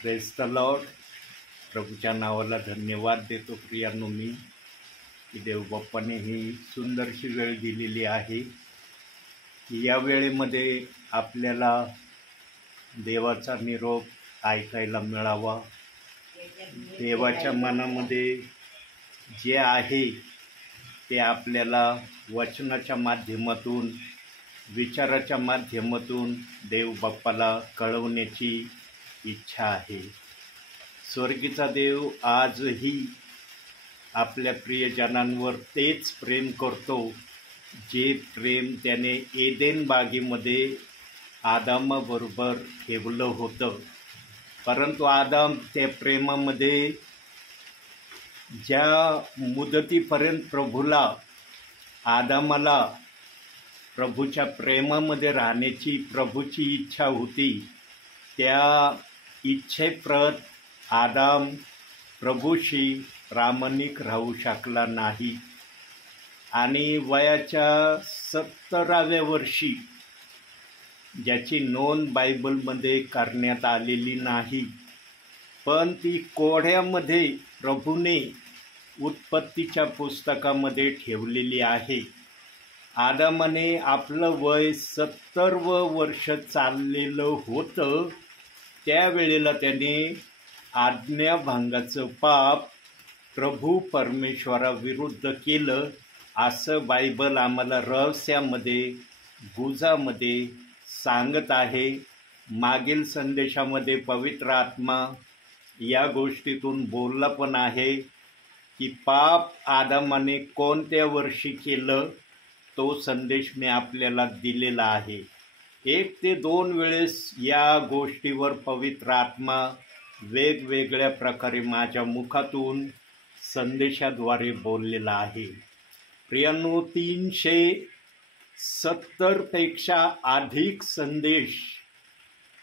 Praise the Lord. प्रभूच्या नावाला धन्यवाद देतो प्रियांनो मी, की देवबाप्पाने ही सुंदरशी वेळ दिलेली आहे. या वेळेमध्ये आपल्याला देवाचा निरोप ऐकायला मिळावा. देवाच्या मनामध्ये जे आहे ते आपल्याला वचनाच्या माध्यमातून, विचाराच्या माध्यमातून देवबाप्पाला कळवण्याची इच्छा आहे. स्वर्गीचा देव आजही आपल्या प्रियजनांवर तेच प्रेम करतो, जे प्रेम त्याने एदेन बागेमध्ये आदामाबरोबर ठेवलं होतं. परंतु आदाम त्या प्रेमामध्ये ज्या मुदतीपर्यंत आदामाला प्रभूच्या प्रेमामध्ये राहण्याची प्रभूची इच्छा होती, त्या इच्छेप्रत आदाम प्रभूशी प्रामाणिक राहू शकला नाही. आणि वयाच्या 70व्या वर्षी, ज्याची नोंद बायबलमध्ये करण्यात आलेली नाही, पण ती कोड्यामध्ये प्रभूने उत्पत्तीच्या पुस्तकामध्ये ठेवलेली आहे. आदामाने आपलं वय 70 वर्ष चाललेलं होतं. त्यावेळेला त्याने आज्ञाभंगाचं पाप प्रभू परमेश्वराविरुद्ध केलं, असं बायबल आम्हाला रहस्यामध्ये, गुजामध्ये सांगत आहे. मागील संदेशामध्ये पवित्र आत्मा या गोष्टीतून बोलला पण आहे, की पाप आदामाने कोणत्या वर्षी केलं, तो संदेश मी आपल्याला दिलेला आहे. 1 ते 2 वेळेस या गोष्टीवर पवित्र आत्मा वेगवेगळ्या प्रकारे माझ्या मुखातून संदेशाद्वारे बोललेला आहे. प्रियांनो, 370 पेक्षा अधिक संदेश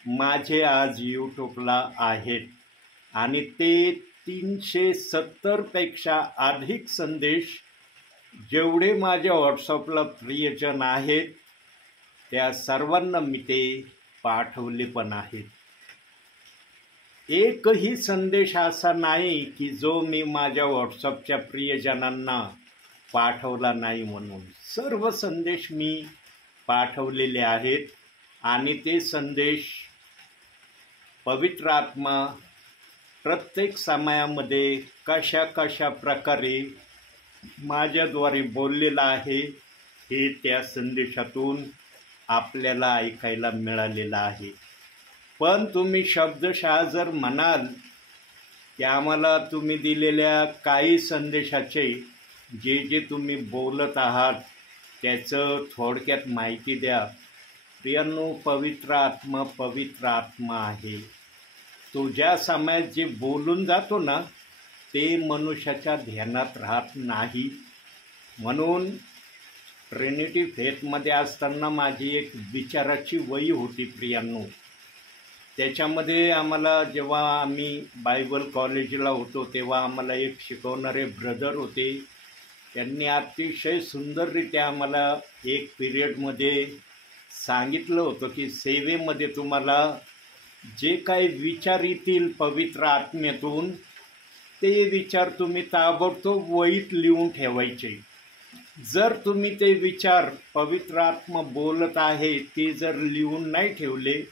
माझे आज यूट्यूबला आहेत, आणि ते 370 पेक्षा अधिक संदेश जेवढे माझ्या व्हॉट्सअपला प्रियजन आहेत, त्या सर्वांना मी ते पाठवले पण आहेत. एकही संदेश असा नाही की जो मी माझ्या व्हॉट्सअपच्या प्रियजनांना पाठवला नाही. म्हणून सर्व संदेश मी पाठवलेले आहेत, आणि ते संदेश पवित्र आत्मा प्रत्येक समयामध्ये कशा कशा प्रकारे माझ्याद्वारे बोललेला आहे, हे त्या संदेशातून आपल्याला ऐकायला मिळालेलं आहे. पण तुम्ही शब्दशः जर म्हणाल की आम्हाला तुम्ही दिलेल्या काही संदेशाचे जे जे तुम्ही बोलत आहात त्याचं थोडक्यात माहिती द्या. प्रियांनो, पवित्र आत्मा आहे. तो ज्या समयात जे बोलून जातो ना, ते मनुष्याच्या ध्यानात राहत नाही. म्हणून ट्रिनिटी फेथमध्ये असताना माझी एक विचाराची वही होती प्रियांनो. त्याच्यामध्ये आम्हाला, जेव्हा आम्ही बायबल कॉलेजला होतो, तेव्हा आम्हाला एक शिकवणारे ब्रदर होते. त्यांनी अतिशय सुंदररित्या आम्हाला एक पिरियडमध्ये सांगितलं होतं की सेवेमध्ये तुम्हाला जे काही विचार येतील पवित्र आत्म्यातून, ते विचार तुम्ही ताबडतोब वहीत लिहून ठेवायचे. जर तुम्ही ते विचार पवित्र आत्मा बोलत आहे ते जर लिहून नाही ठेवले,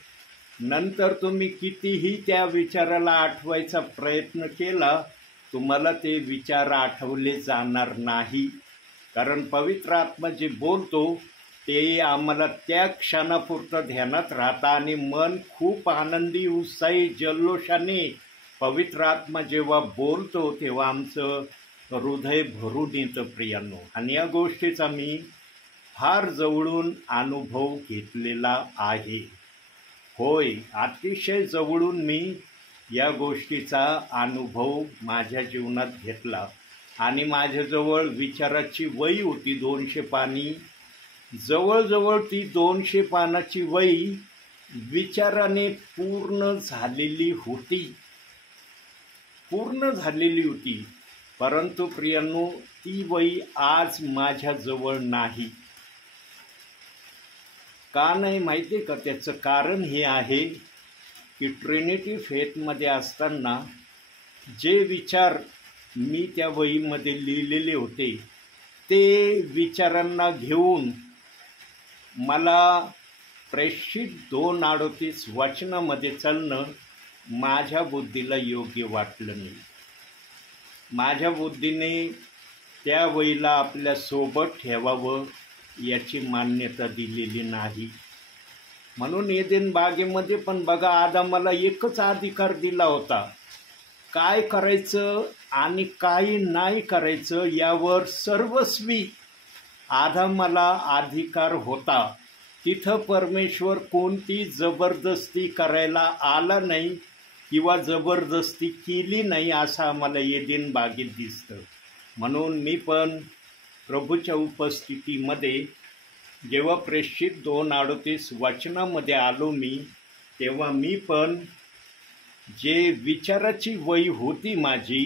नंतर तुम्ही कितीही त्या विचाराला आठवायचा प्रयत्न केला, तुम्हाला ते विचार आठवले जाणार नाही. कारण पवित्र आत्मा जे बोलतो ते आम्हाला त्या क्षणापुरतं ध्यानात राहतं, आणि मन खूप आनंदी, उत्साही, जल्लोषाने पवित्र आत्मा जेव्हा बोलतो तेव्हा आमचं हृदय भरून येतं प्रियांनो. आणि या गोष्टीचा मी फार जवळून अनुभव घेतलेला आहे. होय, अतिशय जवळून मी या गोष्टीचा अनुभव माझ्या जीवनात घेतला. आणि माझ्याजवळ विचाराची वही होती 200 पानी. जवळजवळ ती 200 पानाची वही विचाराने पूर्ण झालेली होती. परंतु प्रियांनो, ती वही आज माझ्याजवळ नाही. का नाही माहिती आहे का? त्याचं कारण हे आहे की ट्रिनिटी फेथमध्ये असताना जे विचार मी त्या वहीमध्ये लिहिलेले होते ते विचारांना घेऊन मला प्रेषित 2:38 वचनामध्ये चालणं माझ्या बुद्धीला योग्य वाटलं नाही. माझ्या बुद्धीने त्या वहीला आपल्यासोबत ठेवावं याची मान्यता दिलेली नाही. म्हणून एदेन बागेमध्ये पण बघा, आदामाला एकच अधिकार दिला होता, काय करायचं आणि काय नाही करायचं यावर सर्वस्वी आदामाला अधिकार होता. तिथं परमेश्वर कोणती जबरदस्ती करायला आला नाही किंवा जबरदस्ती केली नाही असं आम्हाला एदेन बागेत दिसतं. म्हणून मी पण प्रभूच्या उपस्थितीमध्ये जेव्हा प्रेषित 2:38 वचनामध्ये आलो मी, तेव्हा मी पण जे विचाराची वही होती माझी,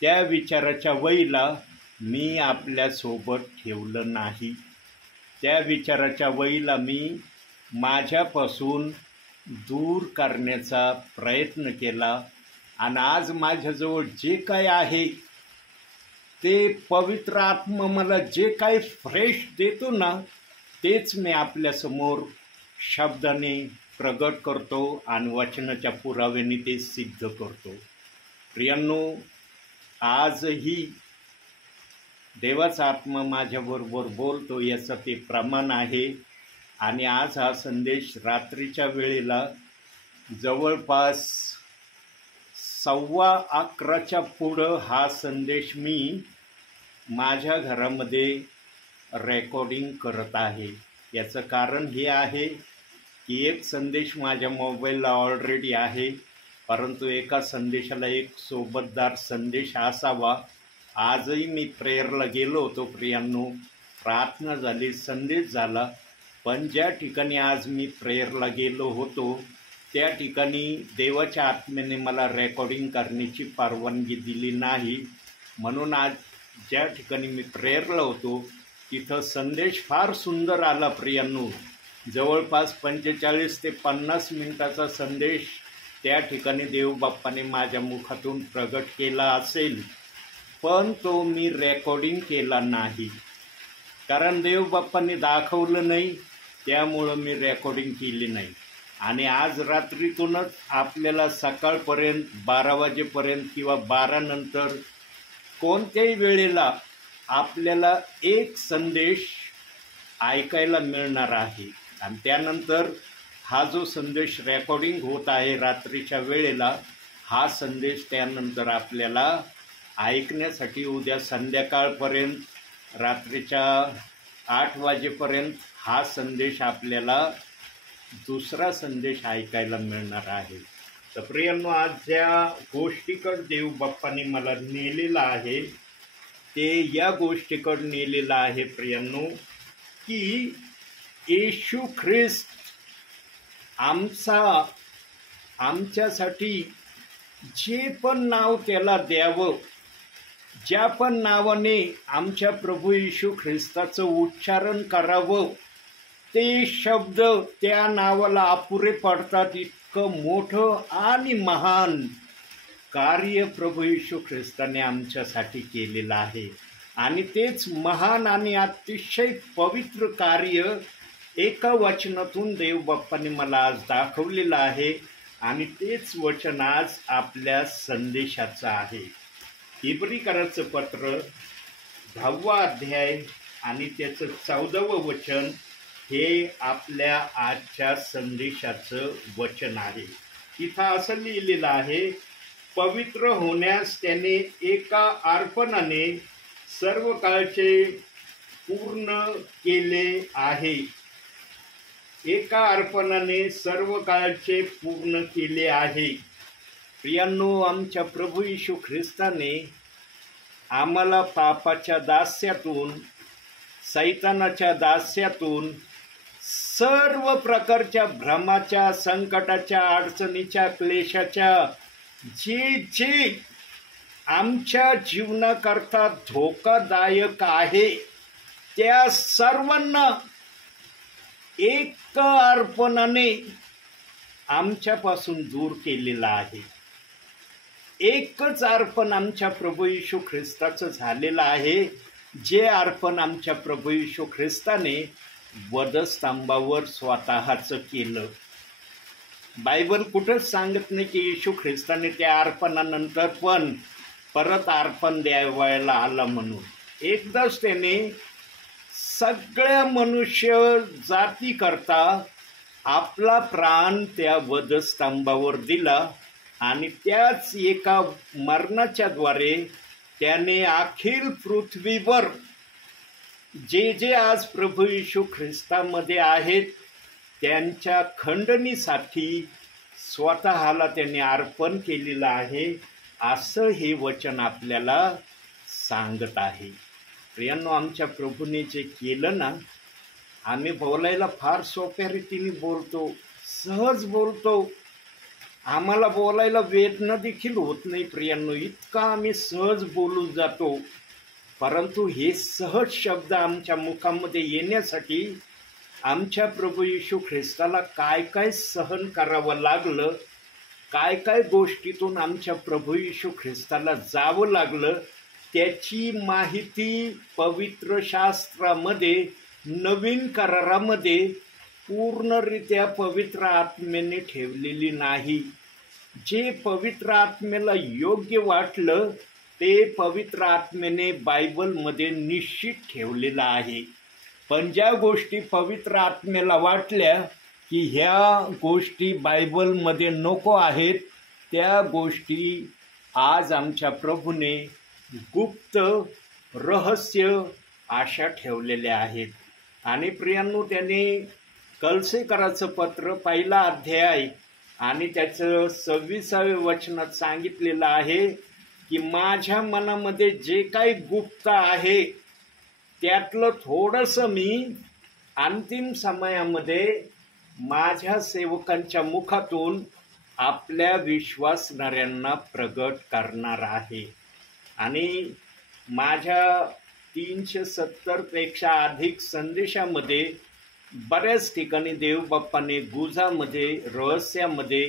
त्या विचाराच्या वहीला मी आपल्यासोबत ठेवलं नाही. त्या विचाराच्या वहीला मी माझ्यापासून दूर करण्याचा प्रयत्न केला. आणि आज माझ्याजवळ जे काय आहे ते पवित्र आत्मा मला जे काही फ्रेश देतो ना, तेच मी आपल्यासमोर शब्दाने प्रगट करतो आणि वचनाच्या पुराव्याने ते सिद्ध करतो. प्रियांनो, आजही देवाचा आत्मा माझ्याबरोबर बोलतो याचं ते प्रमाण आहे. आणि आज हा संदेश रात्रीच्या वेळेला जवळपास 11:15 पुढं हा संदेश मी माझ्या घरामध्ये रेकॉर्डिंग करत आहे. याचं कारण हे आहे की एक संदेश माझ्या मोबाईलला ऑलरेडी आहे, परंतु एका संदेशाला एक सोबतदार संदेश असावा. आजही मी प्रेयरला गेलो होतो प्रियांनो, प्रार्थना झाली, संदेश झाला, पण ज्या ठिकाणी आज मी प्रेयरला गेलो होतो त्या ठिकाणी देवाच्या आत्म्याने मला रेकॉर्डिंग करण्याची परवानगी दिली नाही. म्हणून आज ज्या ठिकाणी मी प्रेयरला होतो तिथं संदेश फार सुंदर आला प्रियांनो. जवळपास 45 ते 50 मिनिटाचा संदेश त्या ठिकाणी देवबाप्पाने माझ्या मुखातून प्रगट केला असेल, पण तो मी रेकॉर्डिंग केला नाही. कारण देवबाप्पाने दाखवलं नाही, त्यामुळं मी रेकॉर्डिंग केली नाही. आणि आज रात्रीतूनच आपल्याला सकाळपर्यंत 12 वाजेपर्यंत किंवा 12 नंतर कोणत्याही वेळेला आपल्याला एक संदेश ऐकायला मिळणार आहे. आणि त्यानंतर हा जो संदेश रेकॉर्डिंग होत आहे रात्रीच्या वेळेला, हा संदेश त्यानंतर आपल्याला ऐकण्यासाठी उद्या संध्याकाळपर्यंत रात्रीच्या 8 वाजेपर्यंत हा संदेश आपल्याला दुसरा संदेश ऐकायला मिळणार आहे. तर प्रियांनो, आज ज्या गोष्टीकडे देवबाप्पाने मला नेलेलं आहे ते या गोष्टीकडे नेलेलं आहे प्रियांनो, की येशू ख्रिस्त आमच्यासाठी जे पण नाव त्याला द्यावं, ज्या पण नावाने आमच्या प्रभू येशू ख्रिस्ताचं उच्चारण करावं, ते शब्द त्या नावाला अपुरे पडतात. इतकं मोठं आणि महान कार्य प्रभू येशू ख्रिस्ताने आमच्यासाठी केलेलं आहे. आणि तेच महान आणि अतिशय पवित्र कार्य एका वचनातून देवबाप्पाने मला आज दाखवलेलं आहे. आणि तेच वचन आज आपल्या संदेशाचं आहे. इब्रीकराचं पत्र 10वा अध्याय आणि त्याचं 14वं वचन हे आपल्या आजच्या संदेशाचं वचन आहे. तिथं असं लिहिलेलं आहे, पवित्र होण्यास त्याने एका अर्पणाने सर्व काळचे पूर्ण केले आहे. एका अर्पणाने सर्व काळचे पूर्ण केले आहे. प्रियांनो, आमच्या प्रभू येशू ख्रिस्ताने आम्हाला पापाच्या दास्यातून, सैतानाच्या दास्यातून, सर्व प्रकारच्या भ्रमाच्या, संकटाच्या, अडचणीच्या, क्लेशाच्या, जे आमच्या जीवनाकरता धोकादायक आहे त्या सर्वांना एक अर्पणाने आमच्यापासून दूर केलेला आहे. एकच अर्पण आमच्या प्रभू येशू ख्रिस्ताचं झालेलं आहे, जे अर्पण आमच्या प्रभू येशू ख्रिस्ताने वधस्तंभावर स्वतःचं केलं. बायबल कुठंच सांगत नाही की येशू ख्रिस्ताने त्या अर्पणानंतर पण परत अर्पण द्यावायला आला म्हणून. एकदाच त्याने सगळ्या मनुष्य जातीकरता आपला प्राण त्या वधस्तंभावर दिला आणि त्याच एका मरणाच्या द्वारे त्याने अखिल पृथ्वीवर जे जे आज प्रभू येशू ख्रिस्तामध्ये आहेत त्यांच्या खंडणीसाठी स्वतःला त्याने अर्पण केलेलं आहे, असं हे वचन आपल्याला सांगत आहे. प्रियांनो, आमच्या प्रभूने जे केलं ना, आम्ही बोलायला फार सोप्या रीतीने बोलतो, सहज बोलतो. आम्हाला बोलायला वेदना देखील होत नाही प्रियांनो, इतका आम्ही सहज बोलून जातो. परंतु हे सहज शब्द आमच्या मुखामध्ये येण्यासाठी आमच्या प्रभू येशू ख्रिस्ताला काय काय सहन करावं लागलं, काय काय गोष्टीतून आमच्या प्रभू येशू ख्रिस्ताला जावं लागलं, त्याची माहिती पवित्र शास्त्रामध्ये, नवीन करारामध्ये पूर्णरित्या पवित्र आत्म्याने ठेवलेली नाही. जे पवित्र आत्म्याला योग्य वाटलं ते पवित्र आत्म्याने बायबलमध्ये निश्चित ठेवलेलं आहे. पण ज्या गोष्टी पवित्र आत्म्याला वाटल्या की ह्या गोष्टी बायबलमध्ये नको आहेत, त्या गोष्टी आज आमच्या प्रभूने गुप्त रहस्य अशा ठेवलेल्या आहेत. आणि प्रियांनो, त्याने कलसेकराचं पत्र 1 अध्याय आणि त्याचं 26व्या वचनात सांगितलेलं आहे की माझ्या मनामध्ये जे काही गुप्त आहे त्यातलं थोडंसं मी अंतिम समयामध्ये माझ्या सेवकांच्या मुखातून आपल्या विश्वासणाऱ्यांना प्रगट करणार आहे. आणि माझ्या 370 पेक्षा अधिक संदेशामध्ये बऱ्याच ठिकाणी देवबाप्पाने गुजामध्ये, रहस्यामध्ये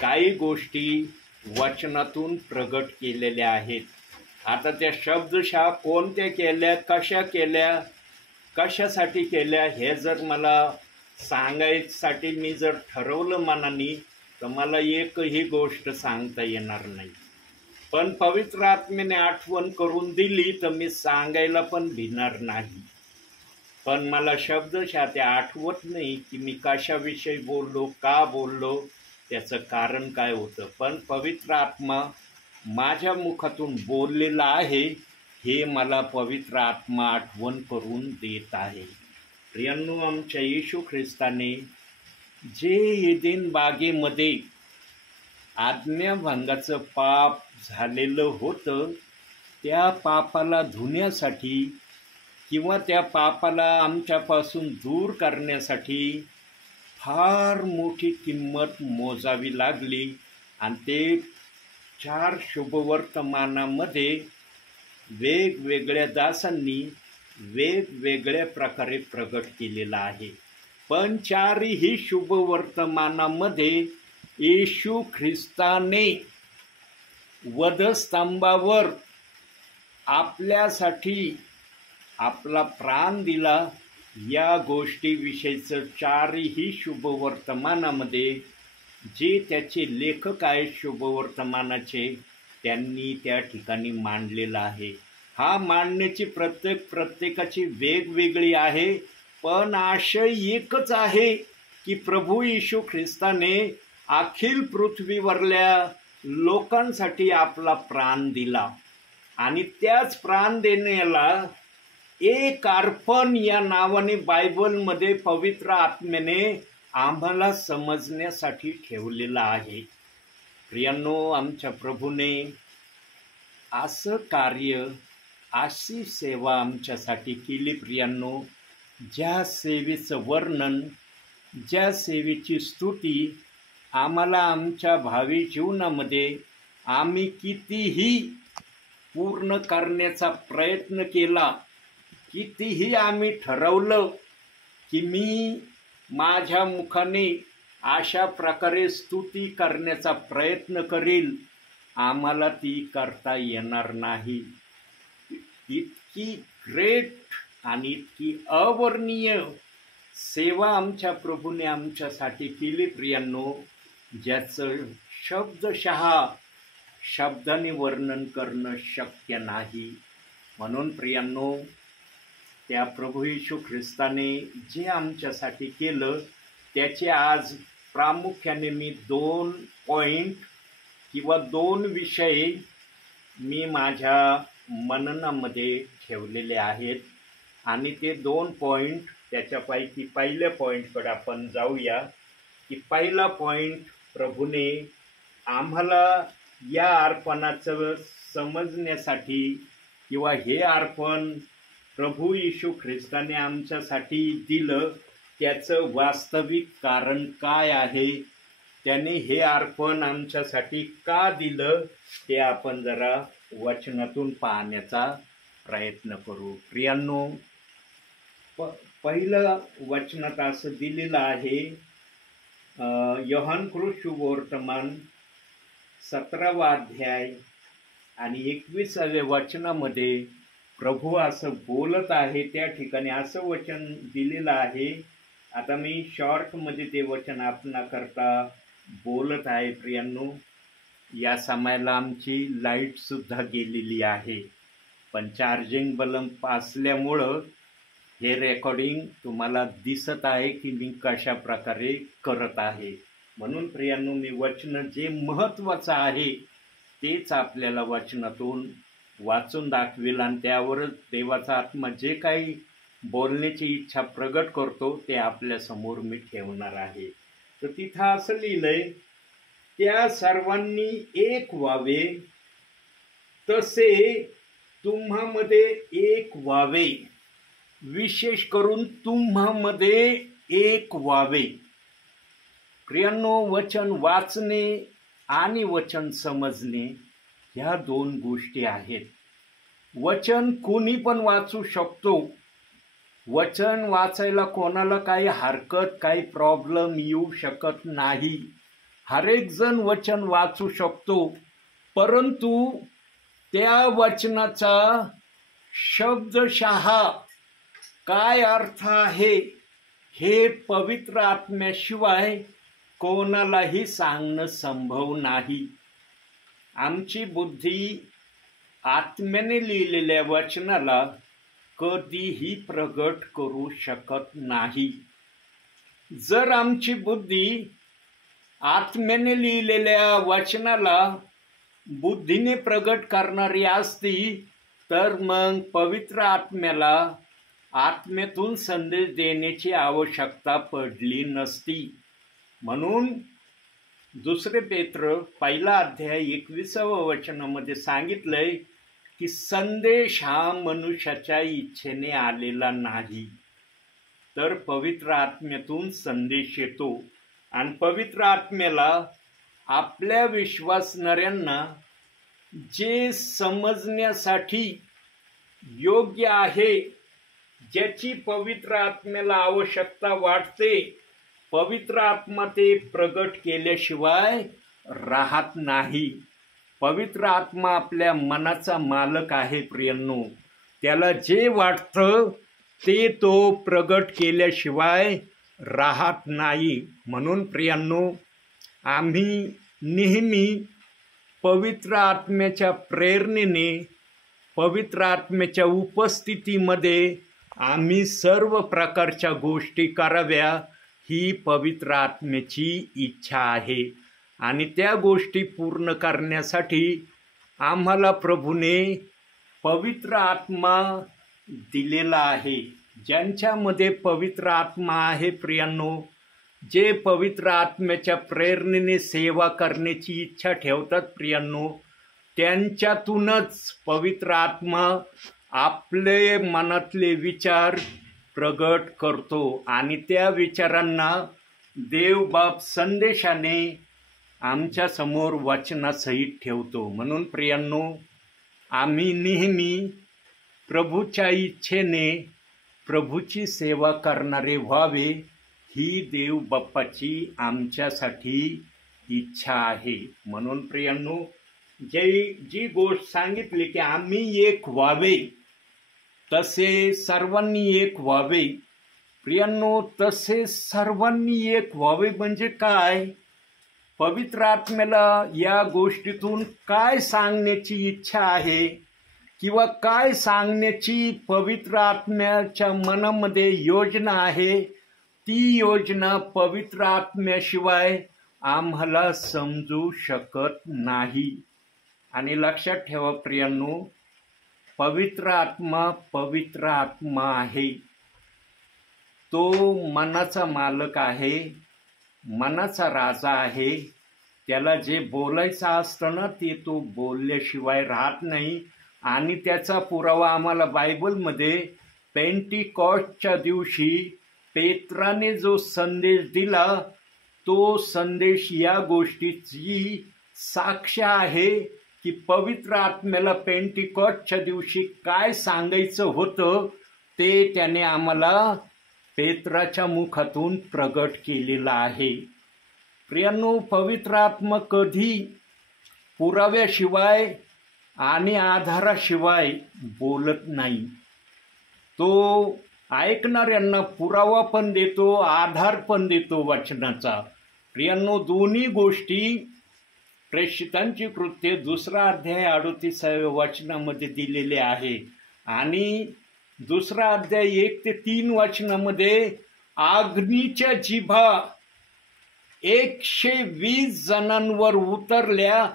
काही गोष्टी वचनातून प्रगट केलेल्या आहेत. आता त्या शब्दशः कोणत्या केल्या, कशा केल्या, कशासाठी केल्या, हे जर मला सांगायसाठी मी जर ठरवलं मनाने तर मला एकही गोष्ट सांगता येणार नाही. पण पवित्र आत्म्याने आठवण करून दिली तर मी सांगायला पण भिणार नाही. पण मला शब्दशः ते आठवत नाही की मी कशाविषयी बोललो, का बोललो, त्याचं कारण काय होतं. पण पवित्र आत्मा माझ्या मुखातून बोललेला आहे हे मला पवित्र आत्मा आठवण करून देत आहे. प्रियांनो, आमच्या येशू ख्रिस्ताने जे एदेन बागेमध्ये आज्ञाभंगाचं पाप झालेलं होतं, त्या पापाला धुण्यासाठी किंवा त्या पापाला आमच्यापासून दूर करण्यासाठी फार मोठी किंमत मोजावी लागली. आणि ते 4 शुभवर्तमानामध्ये वेगवेगळ्या दासांनी वेगवेगळ्या प्रकारे प्रगट केलेला आहे. पण 4ही शुभवर्तमानामध्ये येशू ख्रिस्ताने वधस्तंभावर आपल्यासाठी आपला प्राण दिला, या गोष्टीविषयीचं 4ही शुभवर्तमानामध्ये जे त्याचे लेखक आहेत शुभवर्तमानाचे, त्यांनी त्या ठिकाणी मांडलेला आहे. हा मांडण्याची प्रत्येकाची वेगवेगळी आहे, पण आशय एकच आहे की प्रभू येशू ख्रिस्ताने अखिल पृथ्वीवरल्या लोकांसाठी आपला प्राण दिला आणि त्याच प्राण देण्याला एक अर्पण या नावाने बायबलमध्ये पवित्र आत्म्याने आम्हाला समजण्यासाठी ठेवलेला आहे. प्रियांनो, आमच्या प्रभूने असं कार्य, अशी सेवा आमच्यासाठी केली. प्रियांनो, ज्या सेवेचं वर्णन, ज्या सेवेची स्तुती आम्हाला आमच्या भावी जीवनामध्ये आम्ही कितीही पूर्ण करण्याचा प्रयत्न केला, कितीही आम्ही ठरवलं की मी माझ्या मुखाने अशा प्रकारे स्तुती करण्याचा प्रयत्न करील, आम्हाला ती करता येणार नाही. इतकी ग्रेट आणि इतकी अवर्णनीय सेवा आमच्या प्रभूने आमच्यासाठी केली प्रियांनो, ज्याचं शब्दाने वर्णन करणं शक्य नाही. म्हणून प्रियांनो, त्या प्रभू येशू ख्रिस्ताने जे आमच्यासाठी केलं त्याचे आज प्रामुख्याने मी 2 पॉईंट किंवा 2 विषय मी माझ्या मननामध्ये ठेवलेले आहेत. आणि ते 2 पॉईंट, त्याच्यापैकी पहिल्या पॉईंटकडे आपण जाऊया. की पहिला पॉईंट, प्रभूने आम्हाला या अर्पणाचं समजण्यासाठी किंवा हे अर्पण प्रभू येशू ख्रिस्ताने आमच्यासाठी दिलं त्याचं वास्तविक कारण काय आहे, त्याने हे अर्पण आमच्यासाठी का दिलं, ते आपण जरा वचनातून पाहण्याचा प्रयत्न करू. प्रियांनो, पहिलं वचनात असं दिलेलं आहे, योहान शुभवर्तमान 17वा अध्याय आणि 21व्या वचनामध्ये प्रभू असं बोलत आहे. त्या ठिकाणी असं वचन दिलेलं आहे. आता मी शॉर्टमध्ये ते वचन आपणाकरता बोलत आहे. प्रियांनो, या समयाला आमची लाईटसुद्धा गेलेली आहे, पण चार्जिंग बल्ब असल्यामुळं हे रेकॉर्डिंग तुम्हाला दिसत आहे की मी कशा प्रकारे करत आहे. म्हणून प्रियांनो, मी वचन जे महत्त्वाचं आहे तेच आपल्याला वचनातून वाचून दाखवेल आणि त्यावरच देवाचा आत्मा जे काही बोलण्याची इच्छा प्रगट करतो ते आपल्यासमोर मी ठेवणार आहे. तर तिथं असं लिहिलंय, त्या सर्वांनी एक व्हावे तसे तुम्हामध्ये एक व्हावे, विशेष करून तुम्हामध्ये एक व्हावे. प्रियांनो, वचन वाचणे आणि वचन समजणे ह्या 2 गोष्टी आहेत. वचन कोणी पण वाचू शकतो. वचन वाचायला कोणाला काही हरकत, काही प्रॉब्लेम येऊ शकत नाही. हर एक जण वचन वाचू शकतो, परंतु त्या वचनाचा शब्दशः काय अर्थ आहे हे पवित्र आत्म्याशिवाय कोणालाही सांगणं संभव नाही. आमची बुद्धी आत्म्याने लिहिलेल्या वचनाला कधीही प्रगट करू शकत नाही. जर आमची बुद्धी आत्म्याने लिहिलेल्या वचनाला बुद्धीने प्रगट करणारी असती तर मग पवित्र आत्म्याला आत्म्यातून संदेश देण्याची आवश्यकता पडली नसती. म्हणून 2 पेत्र 1 अध्याय 21व्या वचनामध्ये सांगितलंय की संदेश हा मनुष्याच्या इच्छेने आलेला नाही, तर पवित्र आत्म्यातून संदेश येतो. आणि पवित्र आत्म्याला आपल्या विश्वासणाऱ्यांना जे समजण्यासाठी योग्य आहे, ज्याची पवित्र आत्म्याला आवश्यकता वाटते, पवित्र आत्मा ते प्रगट केल्याशिवाय राहत नाही. पवित्र आत्मा आपल्या मनाचा मालक आहे प्रियांनो. त्याला जे वाटतं ते तो प्रगट केल्याशिवाय राहत नाही. म्हणून प्रियांनो, आम्ही नेहमी पवित्र आत्म्याच्या प्रेरणेने, पवित्र आत्म्याच्या उपस्थितीमध्ये आम्ही सर्व प्रकारच्या गोष्टी कराव्या ही पवित्र आत्म्याची इच्छा आहे. आणि त्या गोष्टी पूर्ण करण्यासाठी आम्हाला प्रभूने पवित्र आत्मा दिलेला आहे. ज्यांच्यामध्ये पवित्र आत्मा आहे प्रियांनो, जे पवित्र आत्म्याच्या प्रेरणेने सेवा करण्याची इच्छा ठेवतात प्रियांनो, त्यांच्यातूनच पवित्र आत्मा आपले मनातले विचार प्रगट करतो आणि त्या विचारांना देव बाप संदेशाने आमच्या समोर वचनासहित ठेवतो. म्हणून प्रियांनो, आम्ही नेहमी प्रभूच्या इच्छेने प्रभूची सेवा करणारे व्हावे ही देव बाप्पाची आमच्यासाठी इच्छा आहे. म्हणून प्रियांनो, जी गोष्ट सांगितली की आम्ही एक व्हावे, तसे सर्वांनी एक व्हावे. प्रियांनो, तसे सर्वांनी एक व्हावे म्हणजे काय? पवित्र आत्म्याला या गोष्टीतून काय सांगण्याची इच्छा आहे किंवा काय सांगण्याची पवित्र आत्म्याच्या मनामध्ये योजना आहे, ती योजना पवित्र आत्म्याशिवाय आम्हाला समजू शकत नाही. आणि लक्षात ठेवा प्रियांनो, पवित्र आत्मा आहे. तो मनाचा मालक आहे, मनाचा राजा आहे. त्याला जे बोलायचं असतं ना, ते तो बोलल्याशिवाय राहत नाही. आणि त्याचा पुरावा आम्हाला बायबलमध्ये पेंटिकॉस्टच्या दिवशी पेत्राने जो संदेश दिला, तो संदेश या गोष्टीची साक्ष आहे की पवित्र आत्म्याला पेंटिकॉस्टच्या दिवशी काय सांगायचं होतं ते त्याने आम्हाला पेत्राच्या मुखातून प्रगट केलेलं आहे. प्रियांनो, पवित्र आत्मा कधी पुराव्याशिवाय आणि आधाराशिवाय बोलत नाही. तो ऐकणाऱ्यांना पुरावा पण देतो, आधार पण देतो वचनाचा. प्रियांनो, दोन्ही गोष्टी प्रेषितांची कृत्ये 2 अध्याय 38 वचनामध्ये दिलेले आहे. आणि 2 अध्याय 1 ते 3 वचनामध्ये अग्नीच्या जिभा 120 जणांवर उतरल्या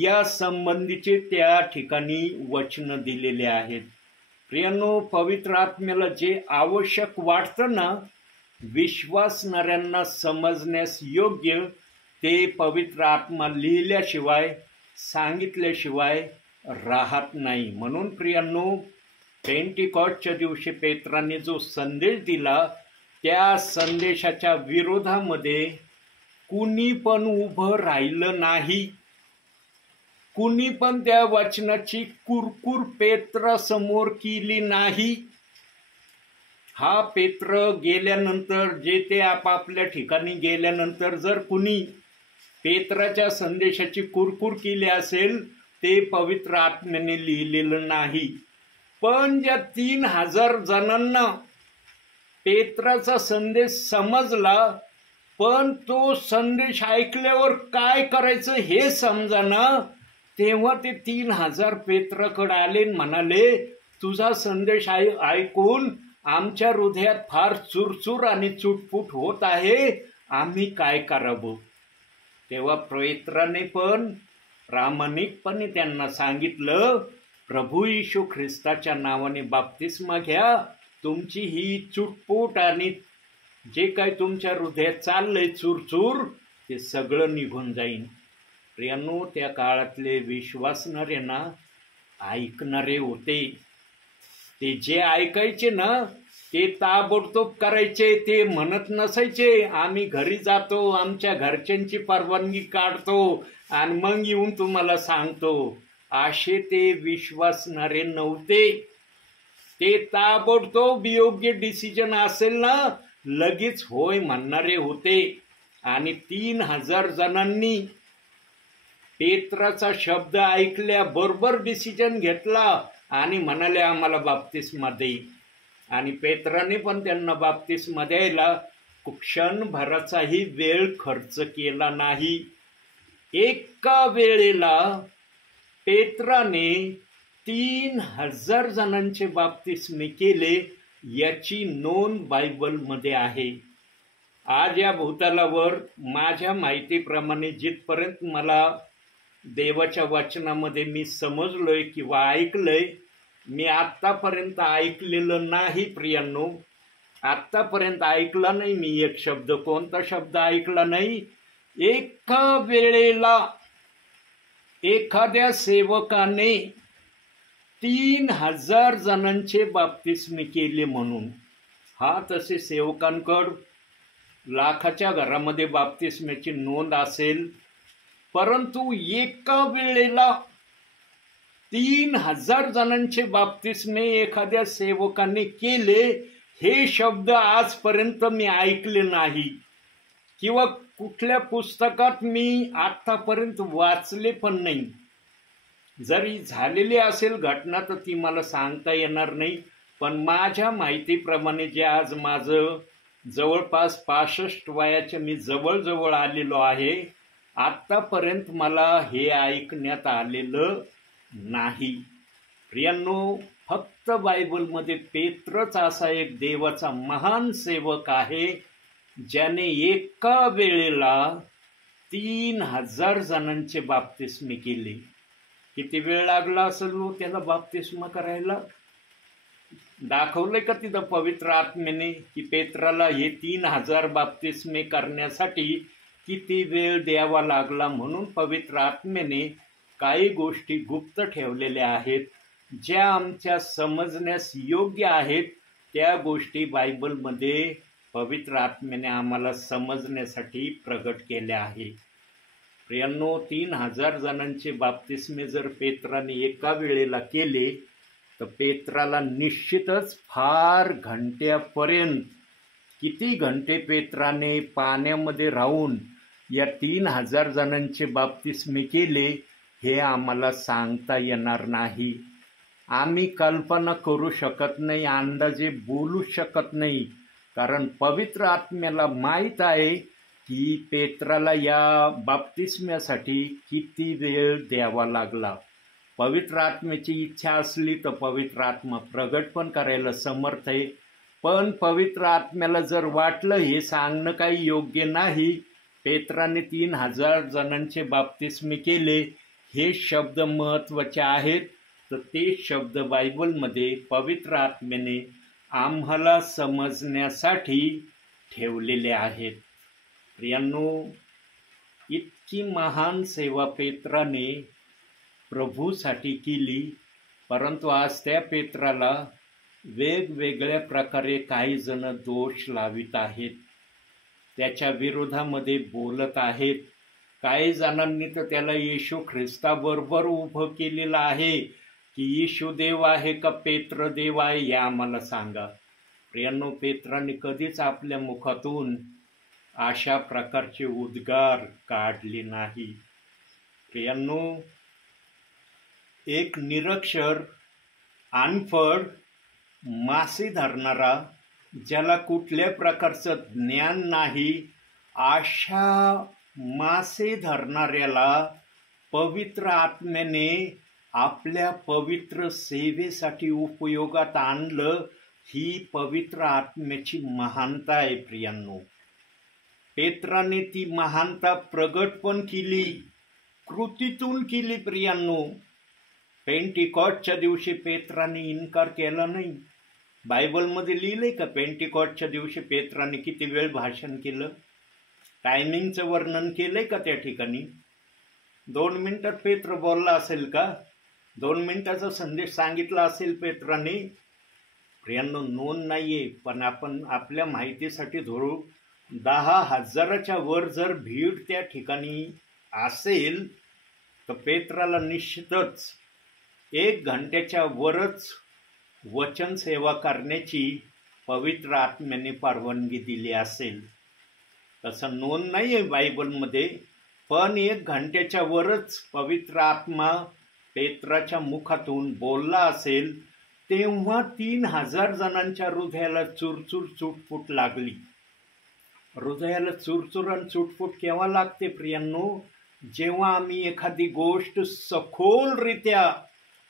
या संबंधीचे त्या ठिकाणी वचन दिलेले आहेत. प्रियांनो, पवित्र आत्म्याला जे आवश्यक वाटतं ना, विश्वासणाऱ्यांना समजण्यास योग्य, ते पवित्र आत्मा लिहिल्याशिवाय, सांगितल्याशिवाय राहत नाही. म्हणून प्रियांनो, पेंटिकॉस्टच्या दिवशी पेत्राने जो संदेश दिला, त्या संदेशाच्या विरोधामध्ये कुणी पण उभं राहिलं नाही. कुणी पण त्या वचनाची कुरकुर पेत्रासमोर केली नाही. हा पेत्र गेल्यानंतर, जे ते आपापल्या ठिकाणी गेल्यानंतर जर कुणी पेत्राच्या संदेशाची कुरकुर केली असेल, ते पवित्र आत्म्याने लिहिलेलं नाही. पण ज्या 3000 जणांना पेत्राचा संदेश समजला, पण तो संदेश ऐकल्यावर काय करायचं हे समजाना, तेव्हा ते 3000 पेत्राकडे आले, म्हणाले, तुझा संदेश ऐकून आमच्या हृदयात फार चुरचूर आणि चुटपुट होत आहे, आम्ही काय करावं? तेव्हा पेत्राने पण प्रामाणिकपणे त्यांना सांगितलं, प्रभू येशू ख्रिस्ताच्या नावाने बाप्तिस्मा घ्या, तुमची ही चुटपुट आणि जे काही तुमच्या हृदयात चाललंय चुरचूर, ते सगळं निघून जाईल. प्रियांनो, त्या काळातले विश्वासणारे ना ऐकणारे होते. ते जे ऐकायचे ना, ते ताबडतोब करायचे. ते म्हणत नसायचे, आम्ही घरी जातो, आमच्या घरच्यांची परवानगी काढतो आणि मग येऊन तुम्हाला सांगतो. असे ते विश्वासणारे नव्हते. ते ताबडतोब योग्य डिसिजन असेल ना, लगेच होय म्हणणारे होते. आणि 3000 जणांनी पेत्राचा शब्द ऐकल्याबरोबर डिसिजन घेतला आणि म्हणाले, आम्हाला बाप्तिस्मा दे. आणि पेत्राने पण त्यांना बाप्तिस्मा द्यायला क्षणभराचाही वेळ खर्च केला नाही. एका वेळेला पेत्राने 3000 जणांचे बाप्तिस्मे केले, याची नोंद बायबलमध्ये आहे. आज या भूतलावर माझ्या माहितीप्रमाणे जिथपर्यंत मला देवाच्या वचनामध्ये मी समजलोय किंवा ऐकलंय, मी आत्तापर्यंत ऐकलेलं नाही प्रियांनो. आत्तापर्यंत ऐकला नाही मी एक शब्द, कोणता शब्द ऐकला नाही. एका वेळेला एखाद्या सेवकाने 3000 जणांचे बाप्तिस्मे केले म्हणून. हा, तसे सेवकांकडं लाखाच्या घरामध्ये बाप्तिस्म्याची नोंद असेल, परंतु एका वेळेला 3000 जणांचे बाप्तिस्मे एखाद्या सेवकाने केले, हे शब्द आजपर्यंत मी ऐकले नाही किंवा कुठल्या पुस्तकात मी आतापर्यंत वाचले पण नाही. जरी झालेली असेल घटना तर ती मला सांगता येणार नाही, पण माझ्या माहितीप्रमाणे जे आज माझं जवळपास 65 वयाच्या मी जवळजवळ आलेलो आहे, आत्तापर्यंत मला हे ऐकण्यात आलेलं नाही. प्रियांनो, फक्त बायबलमध्ये पेत्रच असा एक देवाचा महान सेवक आहे ज्याने एका वेळेला 3000 जणांचे बाप्तिस्मे केले. किती वेळ लागला असेल त्याला बाप्तिस्मा करायला? दाखवलंय का तिथं पवित्र आत्म्याने की पेत्राला हे 3000 बाप्तिस्मे करण्यासाठी किती वेळ द्यावा लागला? म्हणून पवित्र आत्म्याने काही गोष्टी गुप्त ठेवलेल्या आहेत, ज्या आमच्या समजण्यास योग्य आहेत. त्या गोष्टी बायबलमध्ये पवित्र आत्म्याने आम्हाला समजण्यासाठी प्रगट केल्या आहेत. प्रियांनो, 3000 जणांचे बाप्तिस्मे जर पेत्राने एका वेळेला केले तर पेत्राला निश्चितच फार घंट्यापर्यंत, किती घंटे पेत्राने पाण्यामध्ये राहून या 3000 जणांचे बाप्तिस्मे केले हे आम्हाला सांगता येणार नाही. आम्ही कल्पना करू शकत नाही, अंदाजे बोलू शकत नाही, कारण पवित्र आत्म्याला माहीत आहे की पेत्राला या बाप्तिस्म्यासाठी किती वेळ द्यावा लागला. पवित्र आत्म्याची इच्छा असली तर पवित्र आत्मा प्रगट पण करायला समर्थ आहे. पण पवित्र आत्म्याला जर वाटलं हे सांगणं काही योग्य नाही, पेत्राने 3000 जणांचे बाप्तिस्मे केले, हे शब्द महत्त्वाचे आहेत, तर ते शब्द बायबलमध्ये पवित्र आत्म्याने आम्हाला समजण्यासाठी ठेवलेले आहेत. प्रियांनो, इतकी महान सेवा पेत्राने प्रभूसाठी केली, परंतु आज त्या पेत्राला वेगवेगळ्या प्रकारे काही जण दोष लावित आहेत, त्याच्या विरोधामध्ये बोलत आहेत. काही जणांनी तर त्याला येशू ख्रिस्ताबरोबर उभं केलेलं आहे की येशू देव आहे का पेत्र देव आहे हे आम्हाला सांगा. प्रियांनो, पेत्राने कधीच आपल्या मुखातून अशा प्रकारचे उद्गार काढले नाही. प्रियांनो, एक निरक्षर, अनपढ, मासे धरणारा, ज्याला कुठल्या प्रकारचं ज्ञान नाही, अशा मासे धरणाऱ्याला पवित्र आत्म्याने आपल्या पवित्र सेवेसाठी उपयोगात आणलं. ही पवित्र आत्म्याची महानता आहे. प्रियांनो, पेत्राने ती महानता प्रगट पण केली, कृतीतून केली. प्रियांनो, पेंटिकॉस्टच्या दिवशी पेत्राने इन्कार केला नाही. बायबलमध्ये लिहिलंय का पेंटिकॉस्टच्या दिवशी पेत्राने किती वेळ भाषण केलं? टायमिंगचं वर्णन केलंय का त्या ठिकाणी? 2 मिनिटात पेत्र बोलला असेल का? 2 मिनिटाचा संदेश सांगितला असेल पेत्राने? प्रियांनो, नोंद नाहीये, पण आपण आपल्या माहितीसाठी धरू 10,000च्या वर जर भीड त्या ठिकाणी असेल तर पेत्राला निश्चितच 1 घंट्याच्या वरच वचन सेवा करण्याची पवित्र आत्म्याने परवानगी दिली असेल. तसं नोंद नाही आहे बायबलमध्ये, पण 1 घंट्याच्या वरच पवित्र आत्मा पेत्राच्या मुखातून बोलला असेल, तेव्हा 3000 जणांच्या हृदयाला चुरचूर चुटपुट लागली. हृदयाला चुरचुर आणि चुटपुट केव्हा लागते प्रियांनो? जेव्हा आम्ही एखादी गोष्ट